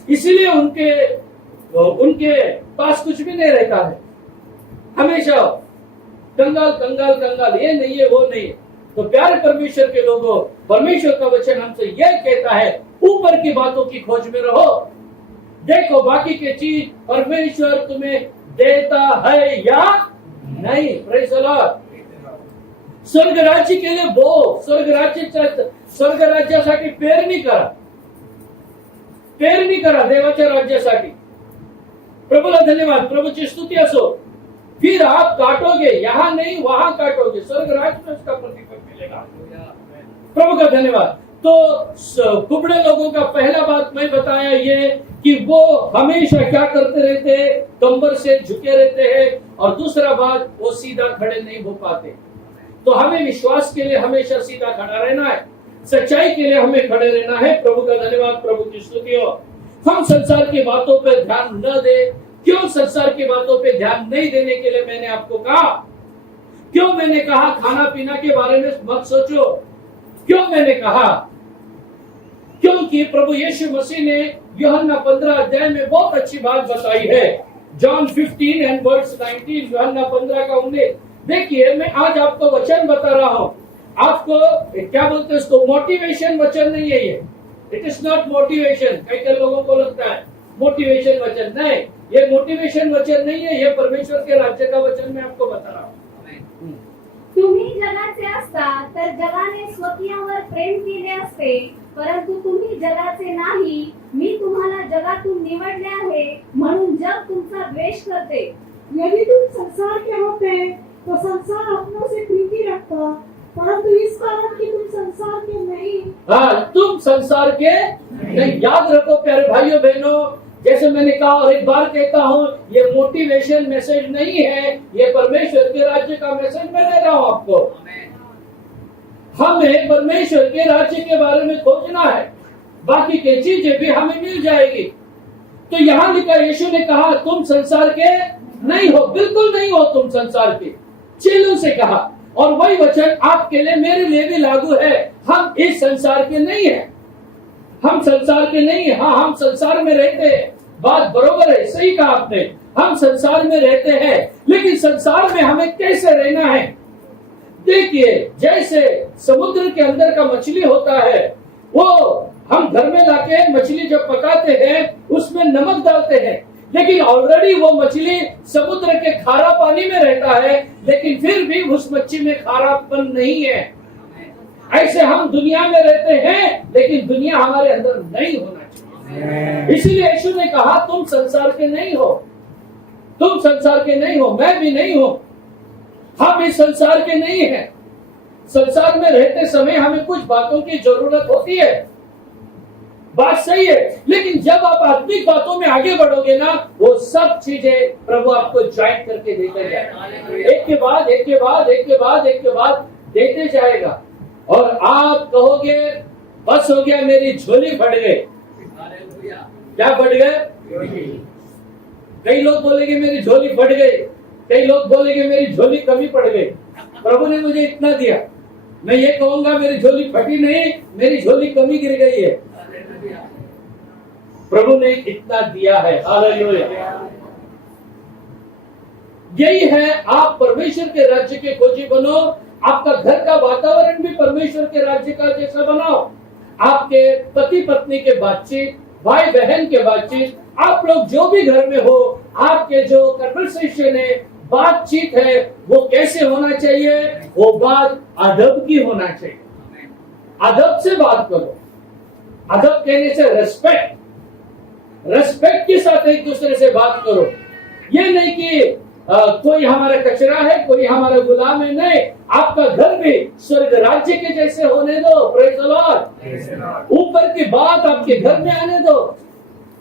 इसीलिए उनके पास कुछ भी नहीं रहता है। हमेशा कंगाल कंगाल कंगाल, ये नहीं है, वो नहीं है। तो प्यारे परमेश्वर के लोगों, परमेश्वर का वचन हमसे यह कहता है, ऊपर की बातों की खोज में रहो। देखो बाकी के चीज परमेश्वर तुम्हें देता है या नहीं। Praise the Lord. स्वर्ग राज्य के लिए स्वर्ग राज्यासाठी पेरणी करा देवाच्या राज्यासाठी। प्रभूला धन्यवाद, प्रभूची स्तुती असो। फिर आप काटोगे, यहाँ नहीं वहां काटोगे, स्वर्ग राज्य में उसका प्रतिफल मिलेगा। प्रभु का धन्यवाद। तो कुबड़े लोगों का पहला बात मैं बताया ये कि वो हमेशा क्या करते रहते हैं, कंबर से झुके रहते हैं, और दूसरा बात वो सीधा खड़े नहीं हो पाते। तो हमें विश्वास के लिए हमेशा सीधा खड़ा रहना है, सच्चाई के लिए हमें खड़े रहना है। प्रभु का धन्यवाद, प्रभु की स्तुति हो। हम संसार की बातों पर ध्यान न दे। क्यों संसार की बातों पे ध्यान नहीं देने के लिए मैंने आपको कहा? क्यों मैंने कहा खाना पीना के बारे में मत सोचो? क्यों मैंने कहा? क्योंकि प्रभु यीशु मसीह ने यूहन्ना 15 अध्याय में बहुत अच्छी बात बताई है। जॉन 15 एंड वर्स 19, यूहन्ना 15 का 19। देखिए, मैं आज आपको वचन बता रहा हूं। आपको क्या बोलते हैं उसको? मोटिवेशन वचन नहीं है ये। It is not motivation. कई लोगों को लगता है मोटिवेशन वचन। नहीं, ये मोटिवेशन वचन नहीं है, ये परमेश्वर के राज्य का वचन मैं आपको बता रहा हूँ। तुम्ही जगाचे असता तर जगाने स्वकीयावर प्रेम केले असते, परंतु तुम्ही जगाचे नाही, मी तुम्हाला जगातून निवडले आहे, म्हणून जग तुमचा द्वेष करते। यदि तुम संसार के होते तो संसार अपनों से प्रीति रखता, परंतु इस कारण कि तुम संसार के नहीं। हाँ, तुम संसार के नहीं। याद रखो प्यारे भाइयों बहनों, जैसे मैंने कहा और एक बार कहता हूँ, ये मोटिवेशन मैसेज नहीं है, ये परमेश्वर के राज्य का मैसेज मैं दे रहा हूँ आपको। हमें परमेश्वर के राज्य के बारे में खोजना है, बाकी की चीजें भी हमें मिल जाएगी। तो यहाँ लिखा, यीशु ने कहा तुम संसार के नहीं हो, बिल्कुल नहीं हो तुम संसार के। चेलों से कहा, और वही वचन आपके लिए मेरे लिए भी लागू है। हम इस संसार के नहीं है, हम संसार के नहीं है। हाँ, हम संसार में रहते हैं, बात बरोबर है, सही कहा आपने। हम संसार में रहते हैं, लेकिन संसार में हमें कैसे रहना है? देखिए, जैसे समुद्र के अंदर का मछली होता है, वो हम घर में लाके मछली जब पकाते हैं उसमें नमक डालते हैं, लेकिन ऑलरेडी वो मछली समुद्र के खारा पानी में रहता है, लेकिन फिर भी उस मच्छी में खारापन नहीं है। ऐसे हम दुनिया में रहते हैं, लेकिन दुनिया हमारे अंदर नहीं होना चाहिए। इसीलिए यीशु ने कहा तुम संसार के नहीं हो, तुम संसार के नहीं हो, मैं भी नहीं हूं। हम इस संसार के नहीं हैं। संसार में रहते समय हमें कुछ बातों की जरूरत होती है, बात सही है, लेकिन जब आप आत्मिक बातों में आगे बढ़ोगे ना, वो सब चीजें प्रभु आपको ज्वाइन करके देते जाएगा। एक के बाद एक के बाद एक के बाद एक के बाद देते जाएगा, और आप कहोगे बस हो गया, मेरी झोली फट गई। क्या फट गए? कई लोग बोलेंगे मेरी झोली फट गई, कई लोग बोलेंगे मेरी झोली कमी पड़ गई। प्रभु ने मुझे इतना दिया, मैं ये कहूंगा मेरी झोली फटी नहीं, मेरी झोली कमी गिर गई है। प्रभु ने इतना दिया है। हालेलुया। यही है, आप परमेश्वर के राज्य के खोजी बनो। आपका घर का वातावरण भी परमेश्वर के राज्य का जैसा बनाओ। आपके पति पत्नी के बातचीत, भाई बहन के बातचीत, आप लोग जो भी घर में हो, आपके जो कन्वर्सेशन है, बातचीत है, वो कैसे होना चाहिए? वो बात अदब की होना चाहिए। अदब से बात करो। अदब कहने से रेस्पेक्ट, रेस्पेक्ट के साथ एक दूसरे से बात करो। ये नहीं कि कोई हमारा कचरा है, कोई हमारा गुलाम है। नहीं, आपका घर भी स्वर्ग राज्य के जैसे होने दो। Praise the Lord. ऊपर की बात आपके घर में आने दो।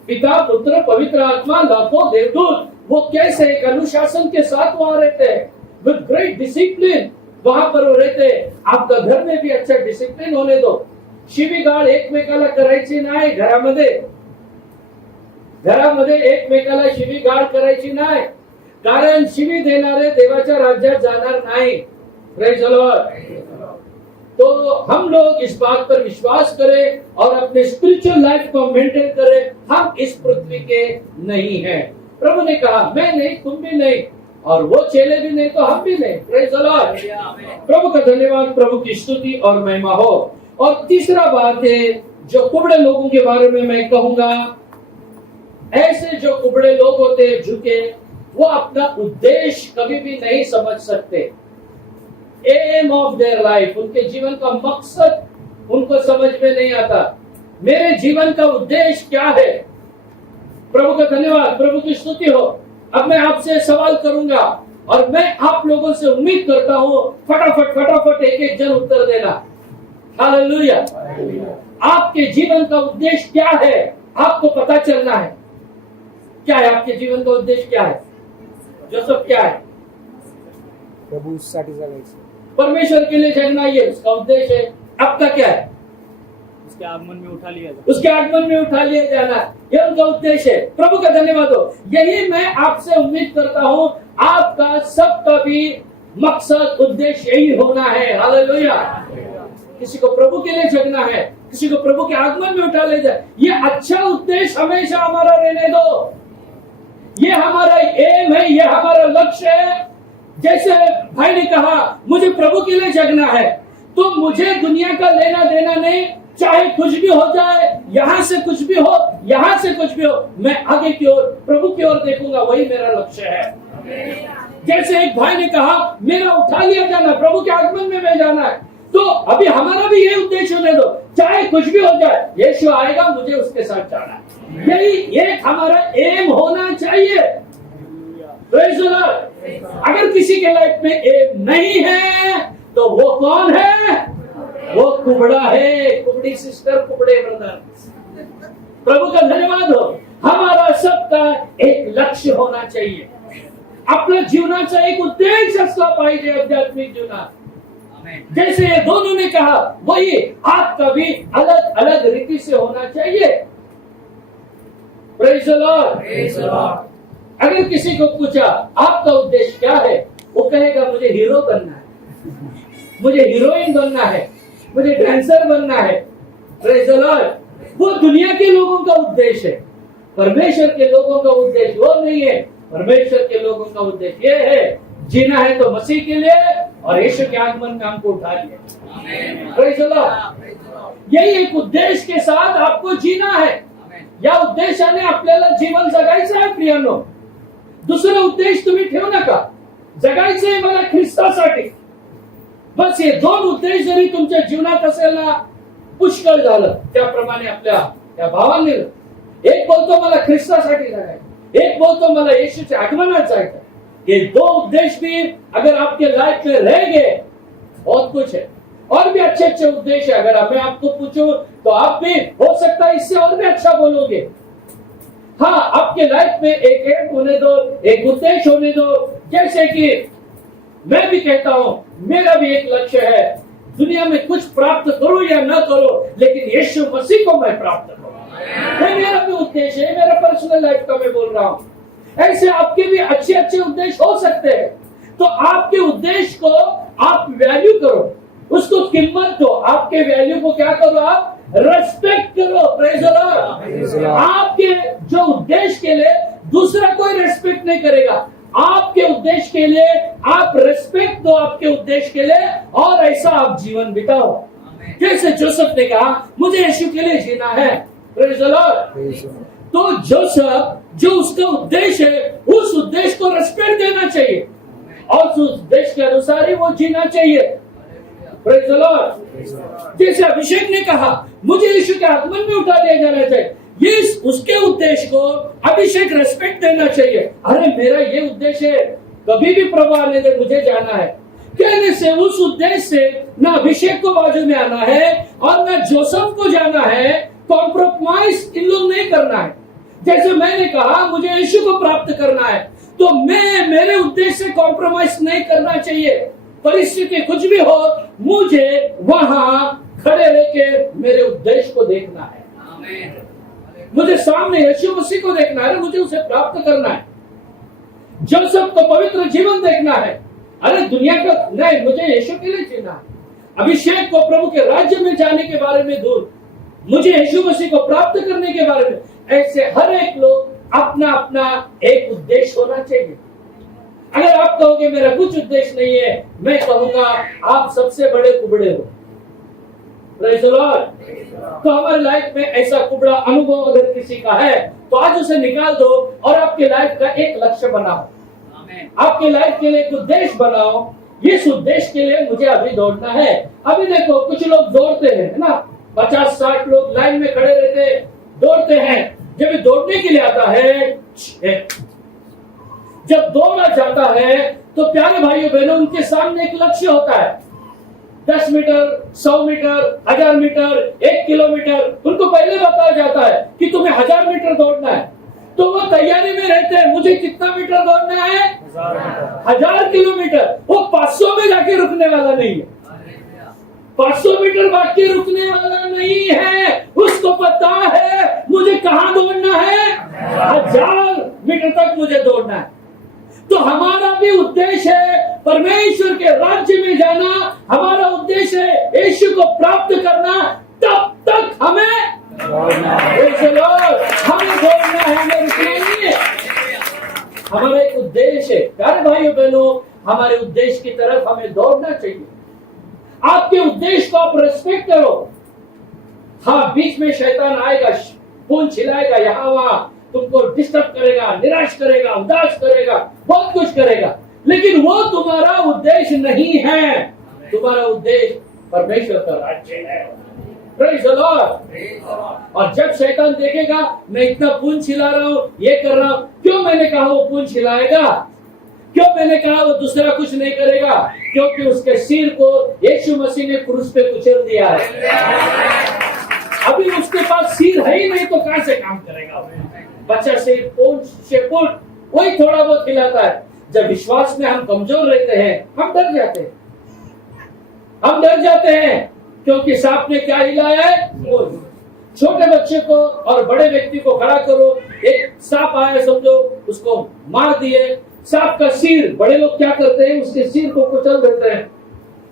पिता, पुत्र, पवित्र आत्मा, लाखों देवदूत, वो कैसे एक अनुशासन के साथ वहां रहते हैं, विद ग्रेट डिसिप्लिन वहां पर वो रहते हैं। आपका घर में भी अच्छा डिसिप्लिन होने दो। शिवीगाळ एकमेकाला करायची नाही घरामध्ये, घरामध्ये एकमेकाला शिवीगाळ करायची नाही, कारण शिवी देणारे देवाच्या राज्यात जाणार नाही। Praise the Lord. तो हम लोग इस बात पर विश्वास करें और अपने स्पिरिचुअल लाइफ को मेंटेन करें। हम इस पृथ्वी के नहीं हैं। प्रभु ने कहा मैं नहीं, तुम भी नहीं, और वो चेले भी नहीं तो हम भी नहीं। Praise the Lord. प्रभु का धन्यवाद, प्रभु की स्तुति और महिमा हो। और तीसरा बात है जो कुबड़े लोगों के बारे में मैं कहूंगा, ऐसे जो कुबड़े लोग होते हैं झुके, वो अपना उद्देश्य कभी भी नहीं समझ सकते। एम ऑफ देयर लाइफ, उनके जीवन का मकसद उनको समझ में नहीं आता। मेरे जीवन का उद्देश्य क्या है? प्रभु का धन्यवाद, प्रभु की स्तुति हो। अब मैं आपसे सवाल करूंगा और मैं आप लोगों से उम्मीद करता हूं फटाफट फटाफट एक एक जन उत्तर देना। हालेलुया। आपके जीवन का उद्देश्य क्या है आपको पता चलना है। क्या है आपके जीवन का उद्देश्य, क्या है जोसेफ, क्या है? प्रभूसाठी जगायचं, परमेश्वर के लिए जगना, ये उसका उद्देश्य है। आपका क्या है? उसके आगमन में उठा लिया जाए। उसके आगमन में उठा लिया जाना, ये उनका उद्देश्य है। प्रभु का धन्यवाद हो। यही मैं आपसे उम्मीद करता हूँ, आपका सबका भी मकसद, उद्देश्य यही होना है। हालेलुया। किसी को प्रभु के लिए जगना है, किसी को प्रभु के आगमन में उठा ले जाए, ये अच्छा उद्देश्य हमेशा हमारा रहने दो। ये हमारा एम है, ये हमारा लक्ष्य है। जैसे भाई ने कहा मुझे प्रभु के लिए जगना है, तो मुझे दुनिया का लेना देना नहीं, चाहे कुछ भी हो जाए, यहाँ से कुछ भी हो, यहाँ से कुछ भी हो, मैं आगे की ओर, प्रभु की ओर देखूंगा, वही मेरा लक्ष्य है। जैसे एक भाई ने कहा मेरा उठा लिया जाना, प्रभु के आगमन में मैं जाना है, तो अभी हमारा भी ये उद्देश्य होने दो, चाहे कुछ भी हो जाए, यीशु आएगा, मुझे उसके साथ जाना है। यही एक हमारा एम होना चाहिए। Praise the Lord। अगर किसी के लाइफ में एम नहीं है तो वो कौन है? वो कुबड़ा है, कुबड़ी सिस्टर, कुबड़े ब्रदर। प्रभु का धन्यवाद हो। हमारा सबका एक लक्ष्य होना चाहिए, आपल्या जीवनाचा एक उद्देश्य असला पाहिजे, आध्यात्मिक जीवनात। जैसे ये दोनों ने कहा, वही आपका भी अलग अलग रीति से होना चाहिए। Praise the Lord. अगर किसी को पूछा आपका उद्देश्य क्या है, वो कहेगा मुझे हीरो बनना है, मुझे हीरोइन बनना है, मुझे डांसर बनना है। Praise the Lord. वो दुनिया के लोगों का उद्देश्य है, परमेश्वर के लोगों का उद्देश्य वो नहीं है। परमेश्वर के लोगों का उद्देश्य ये है, जीना है तो मसीह के लिए, और यीशु के आगमन में हमको उठा लिया। Praise the Lord. यही एक उद्देश्य के साथ आपको जीना है, या उद्देशाने आपल्याला जीवन जगायचं आहे प्रियानो। दुसरं उद्देश तुम्ही ठेवू नका, जगायचं आहे मला ख्रिस्तासाठी। बस हे दोन उद्देश जरी तुमच्या जीवनात असेल ना, पुष्कळ झालं। त्याप्रमाणे आपल्या त्या भावांनी एक बोलतो मला ख्रिस्तासाठी जगायचं, एक बोलतो मला येशूच्या आगमनात जायचं। ये दो उद्देश्य भी अगर आपके लाइफ में रह गए, बहुत कुछ है। और भी अच्छे अच्छे उद्देश्य है। अगर मैं आपको पूछूं तो आप भी हो सकता है इससे और भी अच्छा बोलोगे। हाँ, आपके लाइफ में एक एम होने दो, एक उद्देश्य होने दो। जैसे कि मैं भी कहता हूं, मेरा भी एक लक्ष्य है, दुनिया में कुछ प्राप्त करो या न करो, लेकिन यीशु मसीह को मैं प्राप्त करूं। ये मेरा भी उद्देश्य है, मेरा पर्सनल लाइफ का मैं बोल रहा हूं। ऐसे आपके भी अच्छे अच्छे उद्देश्य हो सकते हैं। तो आपके उद्देश्य को आप वैल्यू करो, उसको कीमत दो, आपके वैल्यू को क्या करो, आप रेस्पेक्ट करो। Praise the Lord. आपके जो उद्देश्य के लिए दूसरा कोई रेस्पेक्ट नहीं करेगा, आपके उद्देश्य के लिए आप रेस्पेक्ट दो, आपके उद्देश्य के लिए, और ऐसा आप जीवन बिताओ। जैसे जोसेफ ने कहा मुझे यीशु के लिए जीना है। Praise the Lord. तो जोसेफ जो उसका उद्देश्य है, उस उद्देश्य को रेस्पेक्ट देना चाहिए, और उस उद्देश्य के अनुसार ही वो जीना चाहिए। Praise the Lord. जैसे अभिषेक ने कहा मुझे यीशु के आगमन में उठा लिया जाना चाहिए, ये उसके उद्देश्य को अभिषेक रेस्पेक्ट देना चाहिए। अरे मेरा ये उद्देश्य है, कभी भी प्रभु आने दे, मुझे जाना है कहने से उस उद्देश्य से न अभिषेक को बाजू में आना है और न जोसेफ को जाना है। कॉम्प्रोमाइज इन लोग नहीं करना है। जैसे मैंने कहा मुझे यीशु को प्राप्त करना है, तो मैं मेरे उद्देश्य से कॉम्प्रोमाइज नहीं करना चाहिए। परिस्थिति कुछ भी हो, मुझे वहां खड़े रहकर मेरे उद्देश्य को देखना है। मुझे सामने यीशु मसीह को देखना है, मुझे उसे प्राप्त करना है। जोसेफ को पवित्र जीवन देखना है। अरे दुनिया का नहीं, मुझे यीशु के लिए जीना है। अभिषेक को प्रभु के राज्य में जाने के बारे में दूर, मुझे यीशु मसीह को प्राप्त करने के बारे में। ऐसे हर एक लोग अपना अपना एक उद्देश्य होना चाहिए। अगर आप कहोगे मेरा कुछ उद्देश्य नहीं है, मैं कहूंगा आप सबसे बड़े कुबड़े हो। Praise the Lord. तो हमारी लाइफ में ऐसा कुबड़ा अनुभव अगर किसी का है, तो आज उसे निकाल दो और आपके लाइफ का एक लक्ष्य बनाओ, आपके लाइफ के लिए एक उद्देश्य बनाओ। इस उद्देश्य के लिए मुझे अभी दौड़ना है। अभी देखो कुछ लोग दौड़ते हैं ना, 50-60 लोग लाइन में खड़े रहते, दौड़ते हैं। जब दौड़ने के लिए आता है, जब दौड़ा जाता है, तो प्यारे भाइयों बहनों, उनके सामने एक लक्ष्य होता है। 10 मीटर, 100 मीटर, 1000 मीटर, 1 किलोमीटर, उनको पहले बताया जाता है कि तुम्हें 1000 मीटर दौड़ना है, तो वो तैयारी में रहते हैं। मुझे कितना मीटर दौड़ना है? 1000 किलोमीटर। वो 500 में जाके रुकने वाला नहीं है, 500 मीटर बाकी रुकने वाला नहीं है। उसको पता है मुझे कहाँ दौड़ना है, 1000 मीटर तक मुझे दौड़ना है। तो हमारा भी उद्देश्य है परमेश्वर के राज्य में जाना, हमारा उद्देश्य है यीशु को प्राप्त करना। तब तक हमें दौड़ना है, हमें रुकना नहीं है। हमारा एक उद्देश्य है, प्यारे भाइयों बहनों, हमारे उद्देश्य की तरफ हमें दौड़ना चाहिए। आपके उद्देश्य को आप रेस्पेक्ट करो। हाँ, बीच में शैतान आएगा, खून छिलाएगा, यहाँ वहां तुमको डिस्टर्ब करेगा, निराश करेगा, उदास करेगा, बहुत कुछ करेगा, लेकिन वो तुम्हारा उद्देश्य नहीं है। तुम्हारा उद्देश्य परमेश्वर का राज्य है। Praise the Lord. और जब शैतान देखेगा मैं इतना खून छिला रहा हूँ, ये कर रहा हूँ, क्यों मैंने कहा वो खून छिलाएगा, क्यों मैंने कहा वो दूसरा कुछ नहीं करेगा? क्योंकि उसके सिर को यीशु मसीह ने क्रूस पे कुचल दिया है। अभी उसके पास सिर है ही नहीं तो कहां से काम करेगा? बच्चा से पोट वही थोड़ा बहुत खिलाता है। जब विश्वास में हम कमजोर रहते हैं, हम डर जाते हैं, हम डर जाते हैं, क्योंकि सांप ने क्या हिलाया है? छोटे बच्चे को और बड़े व्यक्ति को खड़ा करो, एक सांप आया समझो, उसको मार दिए, सांप का सिर, बड़े लोग क्या करते हैं, उसके सिर को कुचल देते हैं।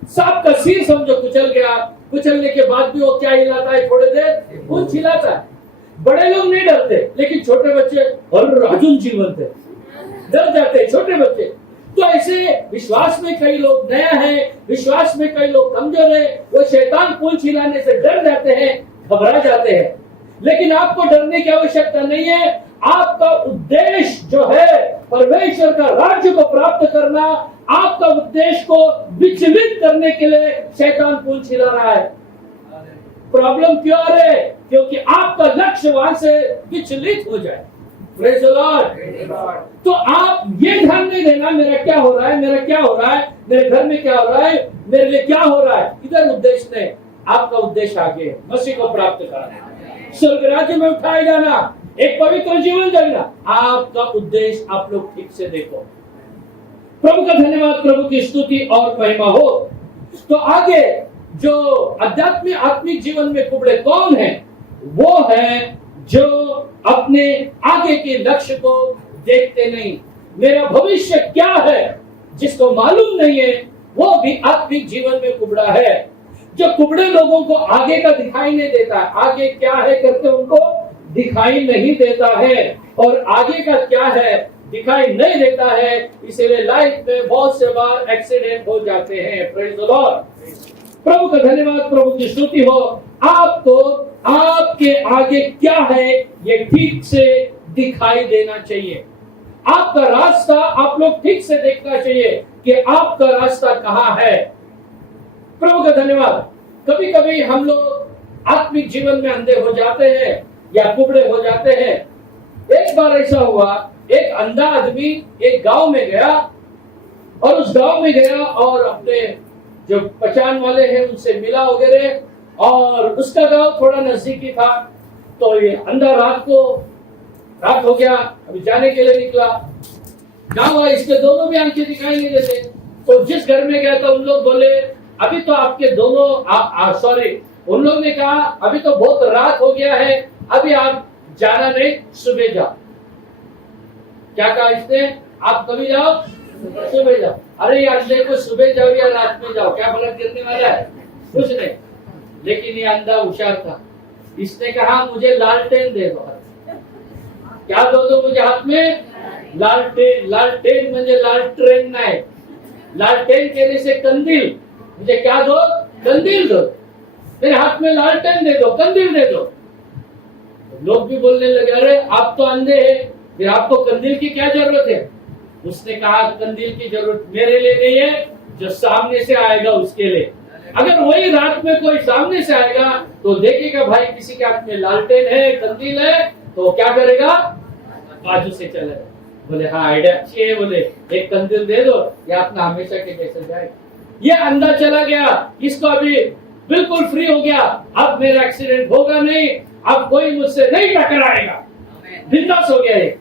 सांप का सिर समझो कुचल गया, कुचलने के बाद भी वो क्या हिलाता है? थोड़ी देर खून छिलाता है। बड़े लोग नहीं डरते, लेकिन छोटे बच्चे और अर्जुन जीवंत है, डर जाते हैं छोटे बच्चे। तो ऐसे विश्वास में कई लोग नया है, विश्वास में कई लोग कमजोर है, वो शैतान खून छिलाने से डर जाते हैं, घबरा जाते हैं। लेकिन आपको डरने की आवश्यकता नहीं है। आपका उद्देश्य जो है परमेश्वर का राज्य को प्राप्त करना, आपका उद्देश्य को विचलित करने के लिए शैतान खून छिला रहा है। प्रॉब्लम क्यों आ रही है? क्योंकि आपका लक्ष्य वहां से विचलित हो जाए। Praise the Lord. तो आप ये ध्यान नहीं देना मेरा क्या हो रहा है, मेरा क्या हो रहा है, मेरे घर में क्या हो रहा है, मेरे लिए क्या हो रहा है, इधर उद्देश्य नहीं। आपका उद्देश्य आगे है, मसीह को प्राप्त करना, स्वर्ग राज्य में उठाए जाना, एक पवित्र जीवन जीना। आपका उद्देश्य आप लोग ठीक से देखो। प्रभु का धन्यवाद, प्रभु की स्तुति और महिमा हो। तो आगे जो आत्मिक जीवन में कुबड़े कौन है? वो है जो अपने आगे के लक्ष्य को देखते नहीं। मेरा भविष्य क्या है जिसको मालूम नहीं है, वो भी आत्मिक जीवन में कुबड़ा है। जो कुबड़े लोगों को आगे का दिखाई नहीं देता, आगे क्या है करके उनको दिखाई नहीं देता है, और आगे का क्या है दिखाई नहीं देता है, इसीलिए लाइफ में बहुत से बार एक्सीडेंट हो जाते हैं। Praise the Lord. प्रभु का धन्यवाद, प्रभु की स्तुति हो। आपको आपके आगे क्या है ये ठीक से दिखाई देना चाहिए। आपका रास्ता आप लोग ठीक से देखना चाहिए कि आपका रास्ता कहाँ है। प्रभु का धन्यवाद। कभी कभी हम लोग आत्मिक जीवन में अंधे हो जाते हैं या कुबड़े हो जाते हैं। एक बार ऐसा हुआ, एक अंधा आदमी एक गांव में गया, और उस गांव में गया और अपने जो पहचान वाले हैं उनसे मिला वगैरह, और उसका गांव थोड़ा नजदीकी था। तो ये अंधा रात हो गया, अभी जाने के लिए निकला। गांव वाले इसके दोनों भी आंखें दिखाई नहीं देते। तो जिस घर में गया था उन लोग बोले अभी तो आपके दोनों सॉरी, उन लोग ने कहा अभी तो बहुत रात हो गया है, अभी आप जाना नहीं, सुबह जाओ। क्या कहा इसने? आप कभी जाओ, सुबह जाओ। अरे यार देखो, सुबह जाओ या रात में जाओ, क्या फर्क गिरने वाला है? कुछ नहीं। लेकिन ये अंधा होशियार था, इसने कहा मुझे लालटेन दे दो। क्या दो मुझे हाथ में? लालटेन। लालटेन म्हणजे लालटेन नहीं, लालटेन कहने से कंदील। मुझे क्या दो? कंदील दो। मेरे हाथ में लालटेन दे दो, कंदील दे दो। लोग भी बोलने लगे अरे आप तो अंधे हैं, फिर आपको कंदील की क्या जरूरत है? उसने कहा कंदील की जरूरत मेरे लिए नहीं है, जो सामने से आएगा उसके लिए। अगर वही रात में कोई सामने से आएगा तो देखेगा भाई किसी के हाथ में लालटेन है, कंदील है, तो क्या करेगा? बाजू से चलेगा। बोले हाँ आइडिया अच्छी है, बोले एक कंदील दे दो, ये अपना हमेशा के जैसे जाए। ये अंधा चला गया, इसको अभी बिल्कुल फ्री हो गया, अब मेरा एक्सीडेंट होगा नहीं, अब कोई मुझसे नहीं टकराएगा, बिंदास हो गया ये।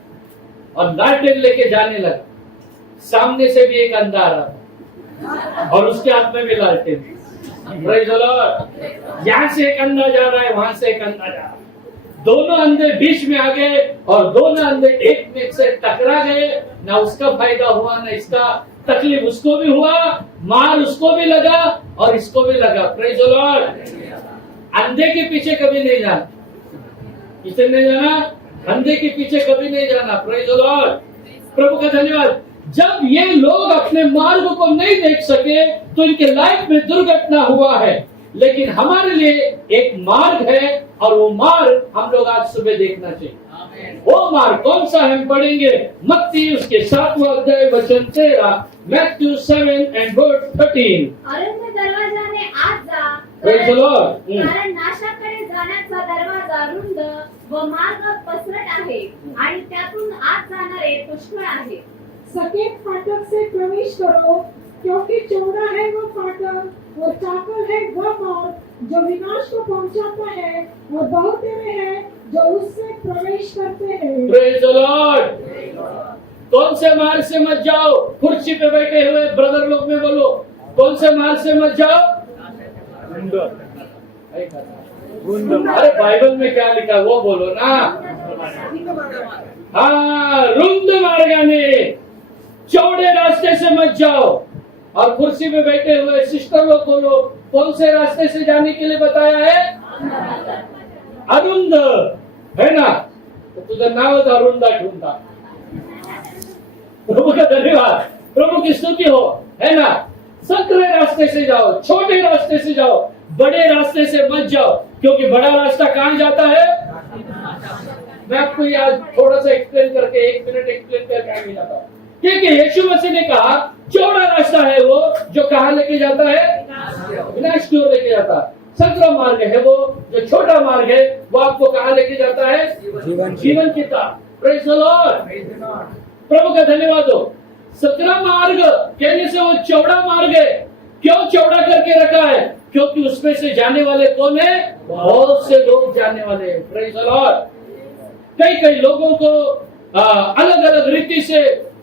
और लालटेन लेके जाने लगा, सामने से भी एक अंधा आ रहा था और उसके हाथ में भी लालटेन। Praise the Lord. यहाँ से एक अंधा जा रहा है, वहां से एक अंधा जा रहा है, दोनों अंधे बीच में आ गए और दोनों अंधे एक में से टकरा गए। ना उसका फायदा हुआ ना इसका, तकलीफ उसको भी हुआ, मार उसको भी लगा और इसको भी लगा। Praise the Lord. अंधे के पीछे कभी नहीं जाना, किसे नहीं जाना? अंधे के पीछे कभी नहीं जाना। Praise the Lord. प्रभु का धन्यवाद। जब ये लोग अपने मार्ग को नहीं देख सके तो इनके लाइफ में दुर्घटना हुआ है, लेकिन हमारे लिए एक मार्ग है और वो मार्ग हम लोग आज सुबह देखना चाहिए। वो मार्ग कौन सा है हम पढ़ेंगे, मत्ती उसके 7वां अध्याय वचन 13, मैथ्यू 7 and verse 13। अरुंद दरवाजाने आत जा, Praise the Lord. कारण नाशाकडे जाण्याचा दरवाजा रुंद व मार्ग पसरट आहे आणि त्यातून आत जाणारे पुष्कळ आहेत। सकेत फाटक से प्रवेश करो, क्योंकि चौड़ा है वो फाटक और चाकल है वह मार्ग जो विनाश को पहुंचाता है, और बहुत वे हैं जो उससे प्रवेश करते हैं। Praise the Lord. कौन से मार्ग से मत जाओ? कुर्सी पे बैठे हुए ब्रदर लोग में बोलो, कौन से मार्ग से मत जाओ? अरे बाइबल में क्या लिखा वो बोलो ना। हाँ, रुंद मार्गाने, चौड़े रास्ते से मत जाओ। और कुर्सी पे बैठे हुए सिस्टर लोग बोलो, कौन से रास्ते से जाने के लिए बताया है? अरुंद है ना, तो तुझं नाव अरुंदा ठेवून। प्रभु का धन्यवाद, प्रभु की स्तुति हो, है ना। संकरे रास्ते से जाओ, छोटे रास्ते से जाओ, बड़े रास्ते से मत जाओ, क्योंकि बड़ा रास्ता कहाँ जाता है? मैं आपको आज थोड़ा सा एक्सप्लेन करके 1 मिनट एक्सप्लेन करके आगे जाता हूँ। क्योंकि यीशु मसीह ने कहा चौड़ा रास्ता है वो जो कहाँ लेके जाता है? विनाश की ओर लेके जाता है। संकरा मार्ग है वो जो छोटा मार्ग है, वो आपको कहाँ लेके जाता है? जीवन की तरफ। Praise the Lord. प्रभु का धन्यवाद हो। संकरा मार्ग कहने से वो चौड़ा मार्ग है। क्यों चौड़ा करके रखा है? क्योंकि उसमें से जाने वाले कौन है? बहुत से लोग जाने वाले हैं। Praise the Lord. कई लोगों को अलग अलग रीति से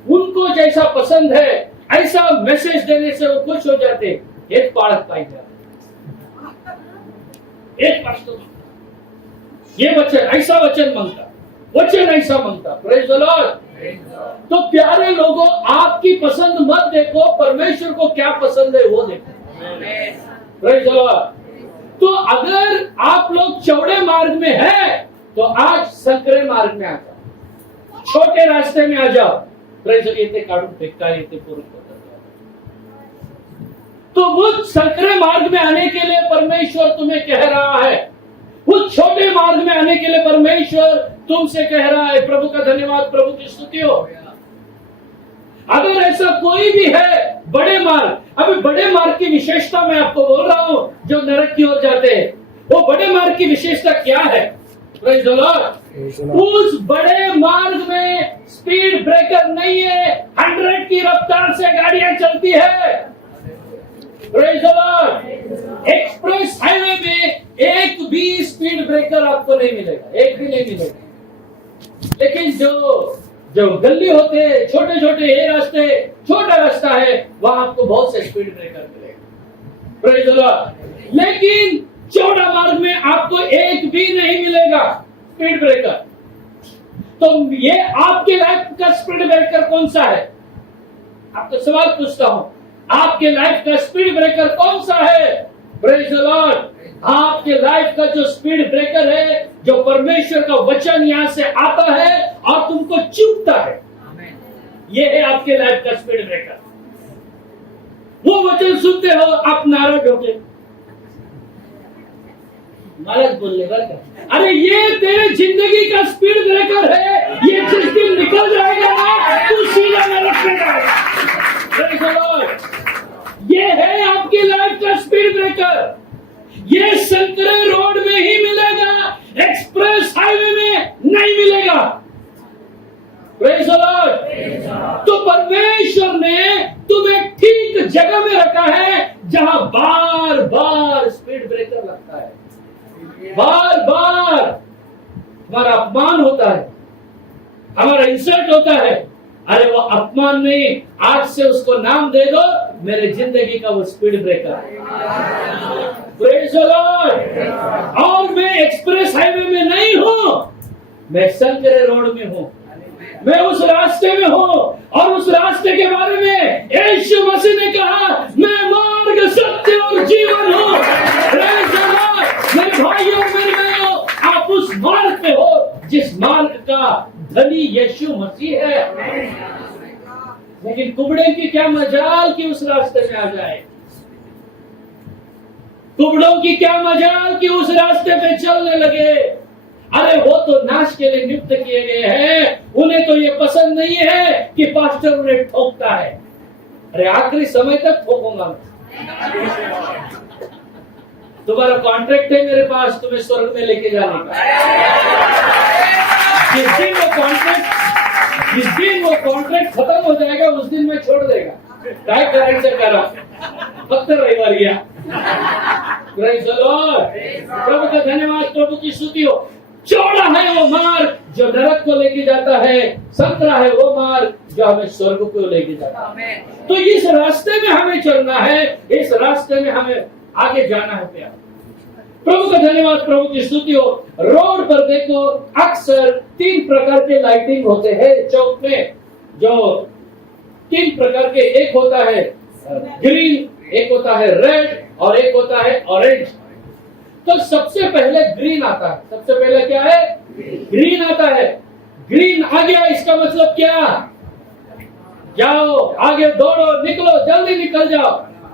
उनको जैसा पसंद है ऐसा मैसेज देने से वो खुश हो जाते। एक बालक पाई जाए, एक पास्टर ये वचन ऐसा वचन मांगता, वचन ऐसा मांगता। Praise the Lord. तो प्यारे लोगों, आपकी पसंद मत देखो, परमेश्वर को क्या पसंद है वो देखो। Praise the Lord. तो अगर आप लोग चौड़े मार्ग में हैं तो आज संकरे मार्ग में आ जाओ, छोटे रास्ते में आ जाओ। प्रेज़ येते काढून फेकता येते पूर्ण होता। तो उस संकरे मार्ग में आने के लिए परमेश्वर तुम्हें कह रहा है, उस छोटे मार्ग में आने के लिए परमेश्वर तुमसे कह रहा है। प्रभु का धन्यवाद, प्रभु की स्तुति हो। अगर ऐसा कोई भी है बड़े मार्ग, अभी बड़े मार्ग की विशेषता मैं आपको बोल रहा हूं जो नरक की ओर जाते हैं, वो बड़े मार्ग की विशेषता क्या है? Praise the Lord. उस बड़े मार्ग में स्पीड ब्रेकर नहीं है, 100 की रफ्तार से गाड़ियां चलती है। Praise the Lord. Express highway में एक भी स्पीड ब्रेकर आपको नहीं मिलेगा, एक भी नहीं मिलेगा। लेकिन जो गली होते हैं, छोटे छोटे ये रास्ते, छोटा रास्ता है, वहां आपको बहुत से स्पीड ब्रेकर मिलेगा। Praise the Lord. लेकिन चौड़ा मार्ग में आपको एक भी नहीं मिलेगा स्पीड ब्रेकर। तो ये आपके लाइफ का स्पीड ब्रेकर कौन सा है? आपको सवाल पूछता हूं, आपके लाइफ का स्पीड ब्रेकर कौन सा है? Praise the Lord. आपके लाइफ का जो स्पीड ब्रेकर है, जो परमेश्वर का वचन यहां से आता है और तुमको चूकता है, ये है आपके लाइफ का स्पीड ब्रेकर। वो वचन सुनते हो, आप नाराज होते, महाराज बोलने का, अरे ये तेरे जिंदगी का स्पीड ब्रेकर है, ये जिस दिन निकल जाएगा ना तू सीधा नरक में जाएगा। ये है आपकी लाइफ का स्पीड ब्रेकर। ये संकरे रोड में ही मिलेगा, एक्सप्रेस हाईवे में नहीं मिलेगा। Praise the Lord. तो परमेश्वर ने तुम्हें ठीक जगह में रखा है जहां बार बार स्पीड ब्रेकर लगता है, बार बार हमारा अपमान होता है, हमारा इंसल्ट होता है। अरे वो अपमान नहीं, आज से उसको नाम दे दो, मेरे जिंदगी का वो speed breaker. Praise the Lord. और मैं एक्सप्रेस हाईवे में नहीं हूं, मैं संकरे रोड में हूं, मैं उस रास्ते में हूं, और उस रास्ते के बारे में यीशु मसीह ने कहा, मैं मार्ग, सत्य और जीवन हूं। Praise the Lord. मेरे भाइयों मेरे बहनों, आप उस मार्ग पे हो जिस मार्ग का धनी यीशु मसीह है। लेकिन कुबड़े की क्या मजाल कि उस रास्ते में आ जाए, कुबड़ों की क्या मजाल कि उस रास्ते पे चलने लगे। अरे वो तो नाश के लिए नियुक्त किए गए हैं, उन्हें तो ये पसंद नहीं है कि पास्टर उन्हें ठोकता है। अरे आखिरी समय तक ठोकूंगा मैं। तुम्हारा कॉन्ट्रैक्ट है मेरे पास, तुम्हें स्वर्ग में लेके जाने का। जिस दिन वो कॉन्ट्रैक्ट खत्म हो जाएगा, उस दिन मैं छोड़ देगा। काय करायचं करा, फक्त रविवारी या। Praise the Lord. प्रभु का धन्यवाद, प्रभु की स्तुति हो। चौड़ा है वो मार्ग जो नरक को लेके जाता है, संकरा है वो मार्ग जो हमें स्वर्ग को लेके जाता है। तो इस रास्ते में हमें चलना है, इस रास्ते में हमें आगे जाना है प्यार। प्रभु का धन्यवाद, प्रभु की स्तुति हो। रोड पर देखो अक्सर 3 प्रकार के लाइटिंग होते हैं चौक में, जो 3 प्रकार के, एक होता है ग्रीन, एक होता है रेड और एक होता है ऑरेंज। तो सबसे पहले ग्रीन आता है। सबसे पहले क्या है? ग्रीन आता है। ग्रीन आ गया, इसका मतलब क्या? जाओ आगे, दौड़ो, निकलो, जल्दी निकल जाओ।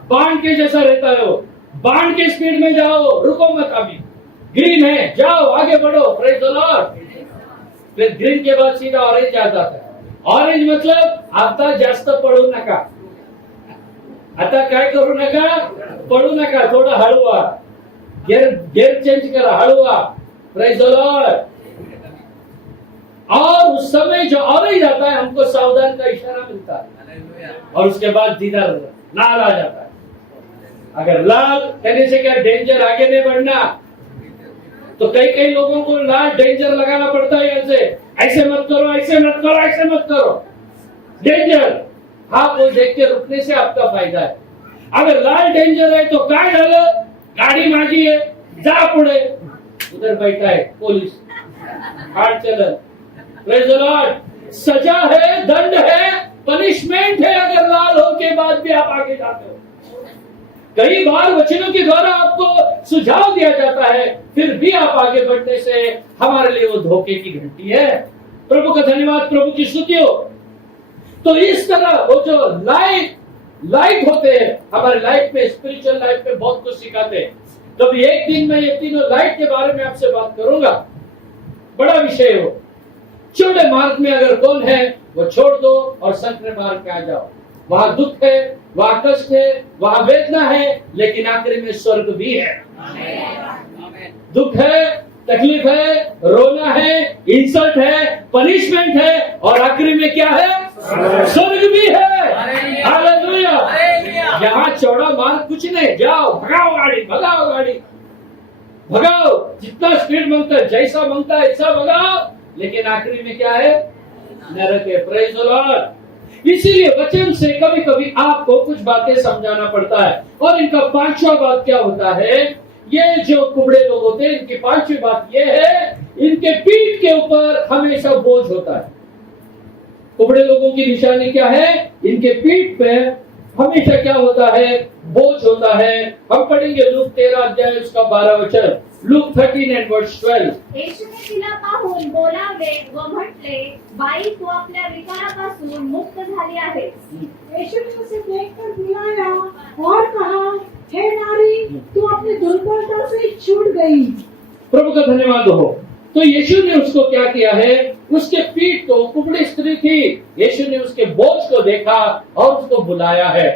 बाण के जैसा रहता है वो, बाण के स्पीड में जाओ, रुको मत। अभी ग्रीन है, जाओ आगे बढ़ो। Praise the Lord. फिर ग्रीन के बाद सीधा ऑरेंज आ जाता है। ऑरेंज मतलब आता जास्त पळू नका, आता काय करू नका, पळू नका, थोड़ा हळवा, गियर चेंज करा, हळवा। Praise the Lord. और उस समय जो ऑरेंज आता है, हमको सावधान का इशारा मिलता है, और उसके बाद सीधा लाल आ जाता है। अगर लाल कहने से क्या डेंजर, आगे नहीं बढ़ना, तो कई लोगों को लाल डेंजर लगाना पड़ता है। ऐसे मत करो, ऐसे मत करो, ऐसे मत करो, डेंजर। हाँ, वो देख के रुकने से आपका फायदा है। अगर लाल डेंजर है तो काय झालं, गाड़ी माझी है, जा पुढे, उधर बैठा है पुलिस, हार्ड चलन। Praise the Lord. सजा है, दंड है, पनिशमेंट है अगर लाल हो के बाद भी आप आगे जाते हो। कई बार वचनों के द्वारा आपको सुझाव दिया जाता है, फिर भी आप आगे बढ़ने से हमारे लिए वो धोखे की घंटी है। प्रभु का धन्यवाद, प्रभु की स्तुति हो। तो इस तरह वो जो लाइट होते हैं हमारे लाइफ में, स्पिरिचुअल लाइफ में बहुत कुछ सिखाते हैं। तो एक दिन मैं ये तीनों लाइट के बारे में आपसे बात करूंगा, बड़ा विषय हो। छोटे मार्ग में अगर कौन है वो छोड़ दो और संकरे मार्ग पे आ जाओ। वहां दुख है, वहां कष्ट है, वहां वेदना है, लेकिन आखिरी में स्वर्ग भी है। दुख है, तकलीफ है, रोना है, इंसल्ट है, पनिशमेंट है, और आखिरी में क्या है? स्वर्ग भी है। हालेलुया। यहाँ चौड़ा मार्ग कुछ नहीं, जाओ, भगाओ गाड़ी, भगाओ गाड़ी, भगाओ, जितना स्पीड मांगता है, जैसा मांगता है ऐसा भगाओ, लेकिन आखिरी में क्या है? नरक है। Praise the Lord. इसीलिए वचन से कभी कभी आपको कुछ बातें समझाना पड़ता है। और इनका 5वां बात क्या होता है? ये जो कुबड़े लोग होते हैं, इनकी 5वीं बात ये है, इनके पीठ के ऊपर हमेशा बोझ होता है। कुबड़े लोगों की निशानी क्या है? इनके पीठ पे हमेशा क्या होता है? बोझ होता है। हम पढ़ेंगे लूक 13 अध्याय उसका 12 वचन, लूक 13 and verse 12। येशूने तिला पाहून बोलावले व म्हटले, बाई, तू आपल्या विकारापासून मुक्त झाली आहेस। यीशु ने उसे देखकर बुलाया और कहा, हे नारी, तू अपनी दुर्बलता से छूट गई। प्रभु का धन्यवाद हो। तो यीशु ने उसको क्या किया है? उसके पीठ को, कुबड़ी स्त्री थी, यीशु ने उसके बोझ को देखा और उसको बुलाया है।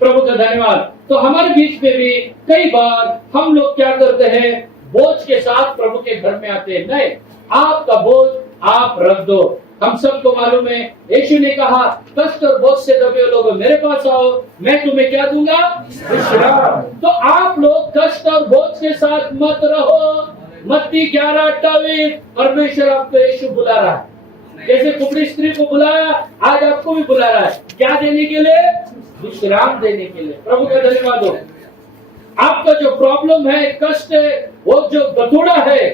प्रभु का धन्यवाद। तो हमारे बीच में भी कई बार हम लोग क्या करते हैं? बोझ के साथ प्रभु के घर में आते हैं। नहीं, आपका बोझ आप रख दो। हम सबको मालूम है यीशु ने कहा कष्ट और बोझ से दबे लोगों मेरे पास आओ, मैं तुम्हें क्या दूंगा? विश्राम। तो आप लोग कष्ट और बोझ के साथ मत रहो। मत्ती 11:28 परमेश्वर आपको यीशु बुला रहा है, जैसे कुबड़ी स्त्री को बुलाया आज आपको भी बुला रहा है। क्या देने के लिए? विश्राम देने के लिए। प्रभु का धन्यवाद हो। आपका जो प्रॉब्लम है, कष्ट है, वो जो गथुड़ा है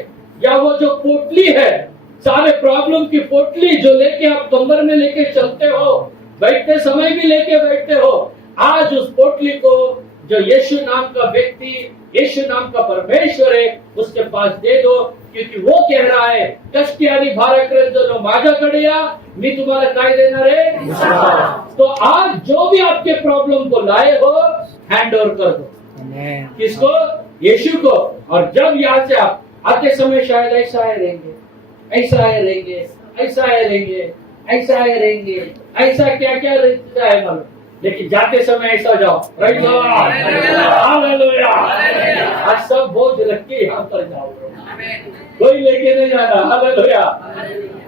या वो जो पोटली है, सारे प्रॉब्लम की पोटली जो लेके आप कमर में लेके चलते हो, बैठते समय भी लेके बैठते हो, आज उस पोटली को जो यीशु नाम का व्यक्ति, यीशु नाम का परमेश्वर है, उसके पास दे दो, क्योंकि वो कह रहा है कष्टियारी भाराक्रांत माझ्याकडे मी तुम्हाला काय देणार है। तो आज जो भी आपके प्रॉब्लम को लाए हो हैंड ओवर कर दो। किसको? यीशु को। और जब यहाँ से आप आते समय शायद ऐसा आए रहेंगे, ऐसा आए रहेंगे, ऐसा आए रहेंगे, ऐसा आए रहेंगे, ऐसा क्या क्या रहता है मालूम, लेकिन जाते समय ऐसा जाओ। हालेलुया। आज सब बोझ रख के यहाँ पर जाओ, कोई लेके नहीं जाना। हालेलुया।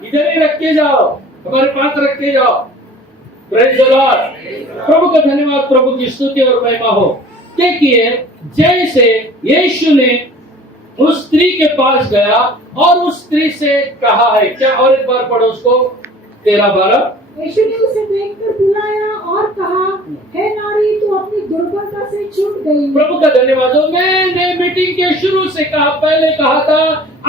इधर ही रख के जाओ, हमारे पास रख के जाओ। Praise the Lord. प्रभु का धन्यवाद, प्रभु की स्तुति और महिमा हो। देखिए जैसे यीशु ने उस स्त्री के पास गया और उस स्त्री से कहा है क्या, और एक बार पढ़ो उसको 13-12। यीशु ने उसे देखकर बुलाया और कहा, हे नारी, तू अपनी दुर्बलता से छूट गई। प्रभु का धन्यवाद हो। मैंने मीटिंग के शुरू से कहा, पहले कहा था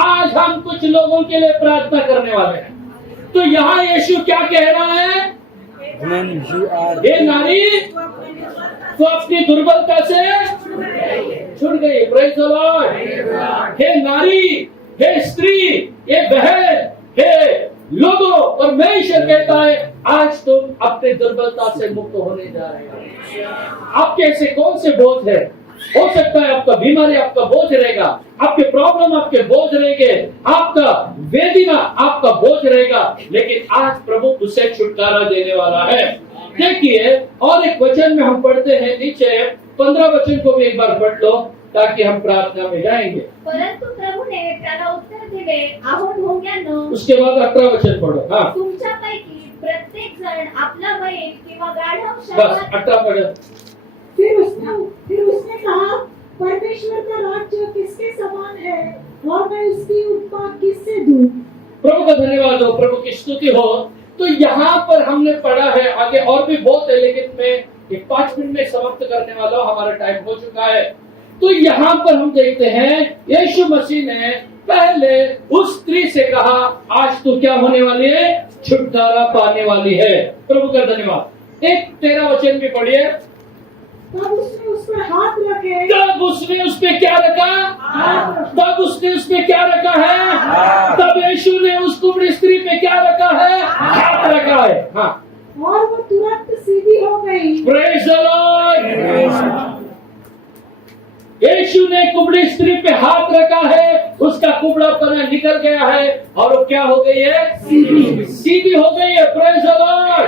आज हम कुछ लोगों के लिए प्रार्थना करने वाले हैं। तो यहाँ यीशु क्या कह रहा है? हे नारी, तो अपनी दुर्बलता से छूट गई। Praise the Lord. हे नारी, हे स्त्री, हे बहन, हे लोगों, परमेश्वर कहता है आज तुम अपनी दुर्बलता से मुक्त होने जा रहे हो। आपके ऐसे कौन से बोझ है? हो सकता है आपका बीमारी आपका बोझ रहेगा, आपके प्रॉब्लम आपके बोझ रहेंगे, आपका वेदना आपका बोझ रहेगा, लेकिन आज प्रभु उसे छुटकारा देने वाला है। देखिए और एक वचन में हम पढ़ते हैं नीचे 15 वचन को भी एक बार पढ़ लो ताकि हम प्रार्थना में जाएंगे। परंतु प्रभु ने त्याला उत्तर दिले, आहो ढोंग्यानो। उसके बाद 18 वचन पढ़ो। हाँ तुमच्यापैकी प्रत्येक जण आपला बैल किंवा गाढव बस शब्द 18 पढ़ो। फिर उसने कहा, परमेश्वर का राज्य किसके समान है और मैं उसकी उपमा किससे दूं? प्रभु का धन्यवाद हो, प्रभु की स्तुति हो। तो यहाँ पर हमने पढ़ा है, आगे और भी बहुत है, लेकिन मैं एक 5 मिनट में समाप्त करने वाला हूँ, हमारा टाइम हो चुका है। तो यहाँ पर हम देखते हैं यीशु मसीह ने पहले उस स्त्री से कहा आज तू क्या होने वाली है? छुटकारा पाने वाली है। प्रभु का धन्यवाद। एक 13 वचन भी पढ़िए। तब उसने उस पर हाथ रखे। तब उसने उस पे क्या रखा? तब उसने उस पे क्या रखा है? तब यीशु ने उस कुबड़ी स्त्री पे क्या रखा है? हाथ रखा है। हाँ, और वो तुरंत सीधी हो गई। Praise the Lord. यीशु ने कुबड़ी स्त्री पे हाथ रखा है, उसका कुबड़ापना निकल गया है और वो क्या हो गई है? सीधी हो गई है। Praise the Lord.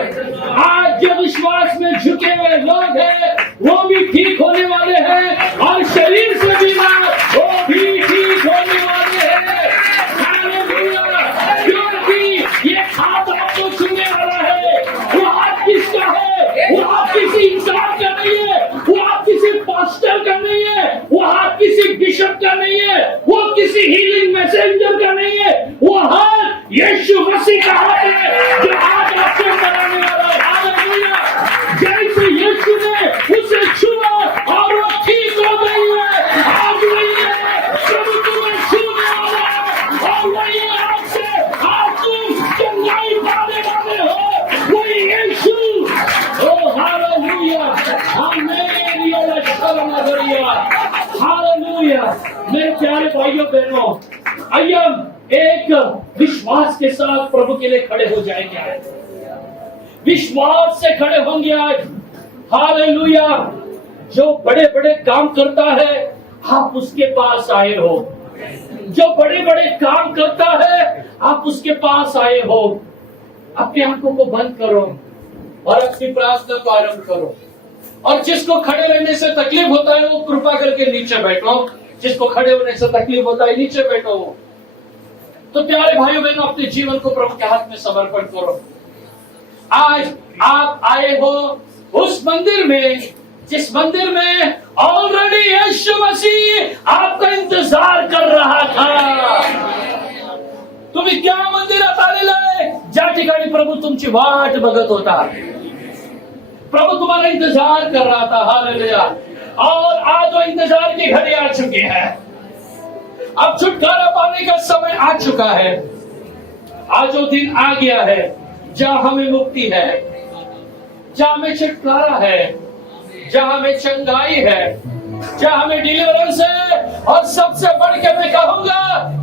आज जो विश्वास में झुके हुए लोग हैं वो भी ठीक होने वाले हैं और शरीर से बीमार वो भी ठीक होने वाले हैं। हालेलुया। क्योंकि ये हाथ आपको छूने वाला है। वो हाथ किसका है? वो हाथ किसी इंसान का नहीं है, वो हाथ किसी पास्टर का नहीं है, वो हाथ किसी बिशप का नहीं है, वो किसी हीलिंग मैसेंजर का नहीं है, वो हाथ यीशु मसीह का हाथ है जो आज आपको बनाने वाला है। हालेलुया। जैसे यीशु ने उसे छुआ और वो ठीक हो गई है, आज वही है प्रभु तुम्हें छूने वाला है और वही आपसे आज तुम चंगाई पाने वाले हो, वही यीशु। ओ हालेलुया। हालेलुया। मेरे प्यारे भाइयों बहनों, आइए हम एक विश्वास के साथ प्रभु के लिए खड़े हो जाएंगे। विश्वास से खड़े होंगे आज। हालेलुया। जो बड़े बड़े काम करता है आप उसके पास आए हो, जो बड़े बड़े काम करता है आप उसके पास आए हो। अपनी आंखों को बंद करो और अपनी प्रार्थना को आरंभ करो। और जिसको खड़े रहने से तकलीफ होता है वो कृपा करके नीचे बैठो। जिसको खड़े होने से तकलीफ होता है नीचे बैठो। तो प्यारे भाइयों बहनों, अपने जीवन को प्रभु के हाथ में समर्पण करो। आज आप आए हो उस मंदिर में, जिस मंदिर में ऑलरेडी यीशु मसीह आपका इंतजार कर रहा था। तुम्ही त्या मंदिरात आलेलाय ज्या ठिकाणी प्रभू तुमची वाट बघत होता। प्रभु तुम्हारा इंतजार कर रहा था। हालेलुया। और आज वो इंतजार की घड़ी आ चुकी है। अब छुटकारा पाने का समय आ चुका है। आज वो दिन आ गया है जहां हमें मुक्ति है, जहां हमें छुटकारा है, जहां हमें चंगाई है, जहां हमें डिलीवरेंस है, और सबसे बढ़ के मैं कहूंगा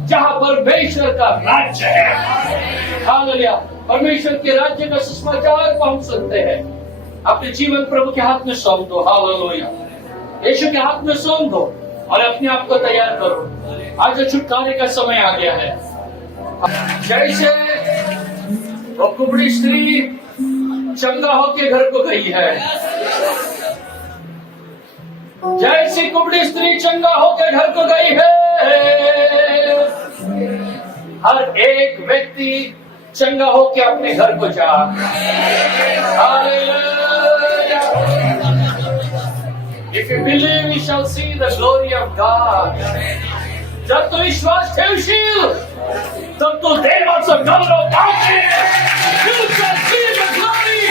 जहां परमेश्वर का राज्य है। हालेलुया। परमेश्वर के राज्य का सुसमाचार को हम सुनते हैं। अपने जीवन प्रभु के हाथ में सौंप दो। हालेलुया। यीशु के हाथ में सौंप दो और अपने आप को तैयार करो। आज छुटकारे का समय आ गया है। जैसे वो कुबड़ी स्त्री चंगा होके घर को गई है, जैसी कुबड़ी स्त्री चंगा होके घर को गई है, हर एक व्यक्ति चंगा होके अपने घर को जा। If you believe, you shall see the glory of God. जब तू विश्वास ठेवशील तब तू देवाचं गौरव पाहशील. You shall see the glory.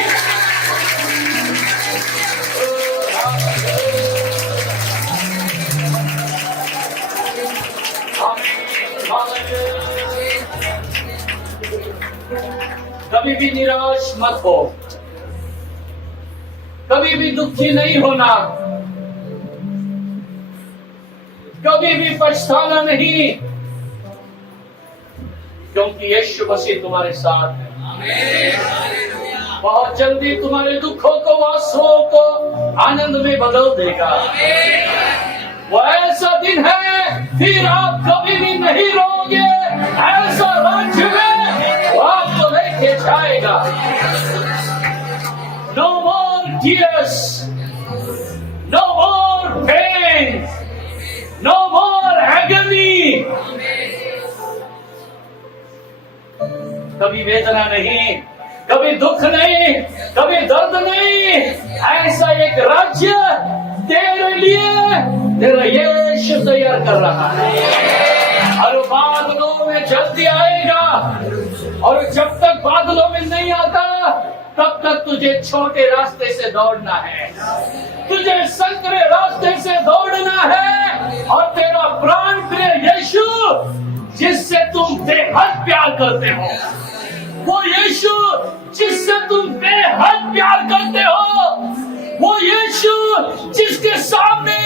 कभी भी निराश मत हो, कभी भी दुखी नहीं होना, कभी भी पछताना नहीं, क्योंकि यीशु मसीह तुम्हारे साथ है। बहुत जल्दी तुम्हारे दुखों को, आंसुओं को आनंद में बदल देगा। वो ऐसा दिन है फिर आप कभी भी नहीं रोगे। ऐसा राज्य में वो आपको लेके जाएगा। No more tears, no more pain, no more agony. कभी वेदना नहीं, कभी दुख नहीं, कभी दर्द नहीं। ऐसा एक राज्य तेरे लिए तेरा यीशु तैयार कर रहा है। और बादलों में जल्दी आएगा, और जब तक बादलों में नहीं आता तब तक तुझे छोटे रास्ते से दौड़ना है, तुझे संकरे रास्ते से दौड़ना है। और तेरा प्राण प्रिय यीशु जिससे तुम बेहद प्यार करते हो, वो यीशु जिससे तुम बेहद प्यार करते हो, वो यीशु जिसके सामने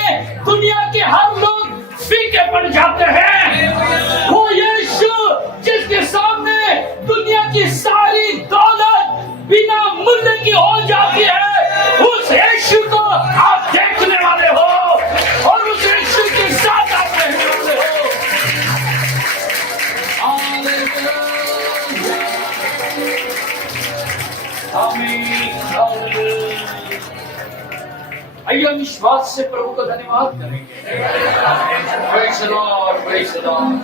दुनिया के हर लोग फीके पड़ जाते हैं, वो यीशु जिसके सामने दुनिया की सारी दौलत बिना मूल्य की हो जाती है, उस यीशु को आप देखने वाले हो और उस यीशु के साथ आप रहने वाले हो। आइए हम विश्वास से प्रभु का धन्यवाद करेंगे। Praise the Lord, praise the Lord।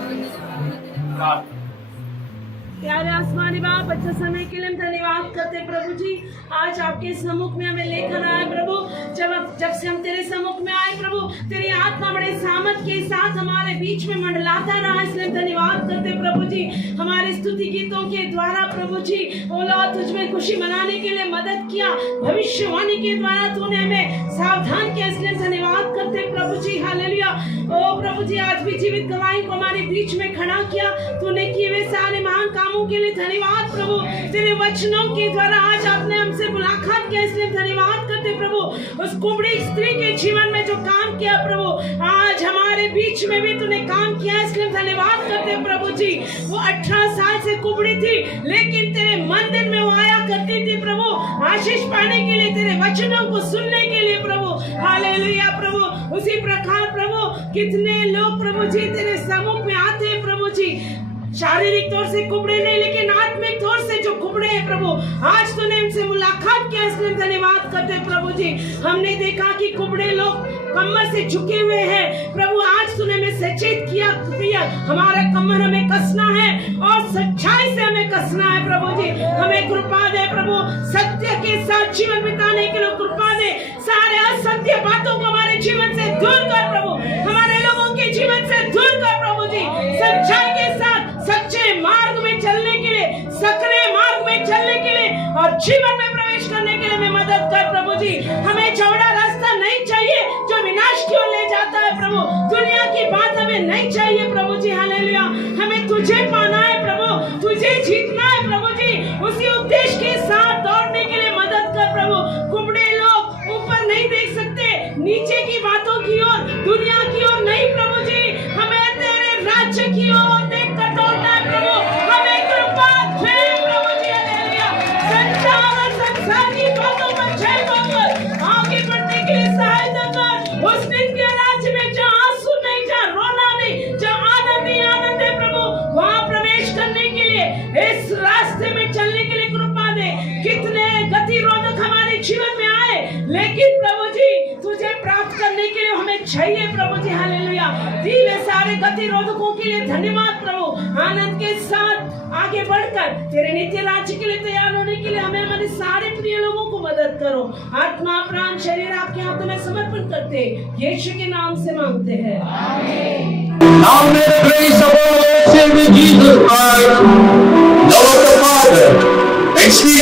प्यारे आसमानी बाप, अच्छा समय के लिए हम धन्यवाद करते प्रभु जी। आज आपके सम्मुख में हमें लेकर आए प्रभु। जब से हम तेरे सम्मुख में आए प्रभु, तेरी आत्मा बड़े सामर्थ के साथ हमारे बीच में मंडलाता रहा, इसलिए धन्यवाद करते प्रभु जी। हमारे स्तुति गीतों के द्वारा प्रभु जी ओला तुझ में खुशी मनाने के लिए मदद किया, भविष्यवाणी के द्वारा तूने हमें सावधान किया, इसलिए धन्यवाद करते प्रभु जी। हालेलुया। ओ प्रभु जी, आज भी जीवित गवाही को हमारे बीच में खड़ा किया, तूने किए हुए सारे महान कामों के लिए धन्यवाद प्रभु। तेरे वचनों के द्वारा आज आपने हमसे मुलाकात किया, इसलिए धन्यवाद करते प्रभु। उस कुबड़ी स्त्री के जीवन में जो काम किया प्रभु, आज हमारे बीच में भी तूने काम किया, इसलिए धन्यवाद करते प्रभु जी। वो 18 साल से कुबड़ी थी, लेकिन तेरे मंदिर में वो आया करती थी प्रभु, आशीष पाने के लिए, तेरे वचनों को सुनने के लिए प्रभु। हालेलुया प्रभु। उसी प्रकार प्रभु कितने लोग प्रभु जी तेरे सम्मुख में आते हैं प्रभु जी, शारीरिक तौर से कुबड़े नहीं, लेकिन आत्मिक तौर से जो कुबड़े हैं प्रभु, आज तूने इनसे मुलाकात किया, इसलिए धन्यवाद करते हैं प्रभु जी। हमने देखा कि कुबड़े लोग कमर से झुके हुए हैं प्रभु, आज तूने हमें सचेत किया हमारा कमर हमें कसना है और सच्चाई से हमें कसना है प्रभु जी। हमें कृपा दे प्रभु, सत्य के साथ जीवन बिताने के लिए कृपा दे। सारे असत्य बातों को हमारे जीवन से दूर कर प्रभु, हमारे लोगों के जीवन से दूर कर प्रभु जी। सच्चाई के साथ सच्चे मार्ग में चलने के लिए, सकरे मार्ग में चलने के लिए और जीवन में प्रवेश करने के लिए हमें मदद कर प्रभु जी। हमें चौड़ा रास्ता नहीं चाहिए जो विनाश की ओर ले जाता है प्रभु, दुनिया की बात हमें नहीं चाहिए प्रभु जी। हालेलुया, हमें तुझे पाना है प्रभु, तुझे जीतना है प्रभु जी। उसी उद्देश्य के साथ दौड़ने के लिए मदद कर प्रभु। कुबड़े लोग ऊपर नहीं देख सकते, नीचे की बातों की ओर, दुनिया की ओर नहीं प्रभु जी, हमें तेरे राज्य की ओर देखकर दौड़ना है प्रभु। हमें कृपा दे प्रभु जी। हालेलुया, संसार की बातों पर जय पाकर आगे बढ़ने के लिए सहायता कर। उस दिन के राज्य में जहाँ आंसू नहीं, जहाँ रोना नहीं, जहाँ आनंद ही आनंद है प्रभु, वहाँ प्रवेश करने के लिए, इस रास्ते में चलने के लिए कृपा दे। कितने गतिरोधक हमारे जीवन में आए, लेकिन प्रभु जी तुझे प्राप्त करने के लिए हमें चाहिए प्रभु जी। हालेलुया, दिए सारे गतिरोधकों के लिए धन्यवाद प्रभु। आनंद के साथ आगे बढ़कर तेरे नित्य राज्य के लिए तैयार होने के लिए हमें हमारे सारे प्रिय लोगों को मदद करो। आत्मा प्राण शरीर आपके हाथों में समर्पण करते यीशु के नाम से मांगते हैं, आमीन। Now may the grace of our Lord Savior Jesus Christ, love of the Father, and sweet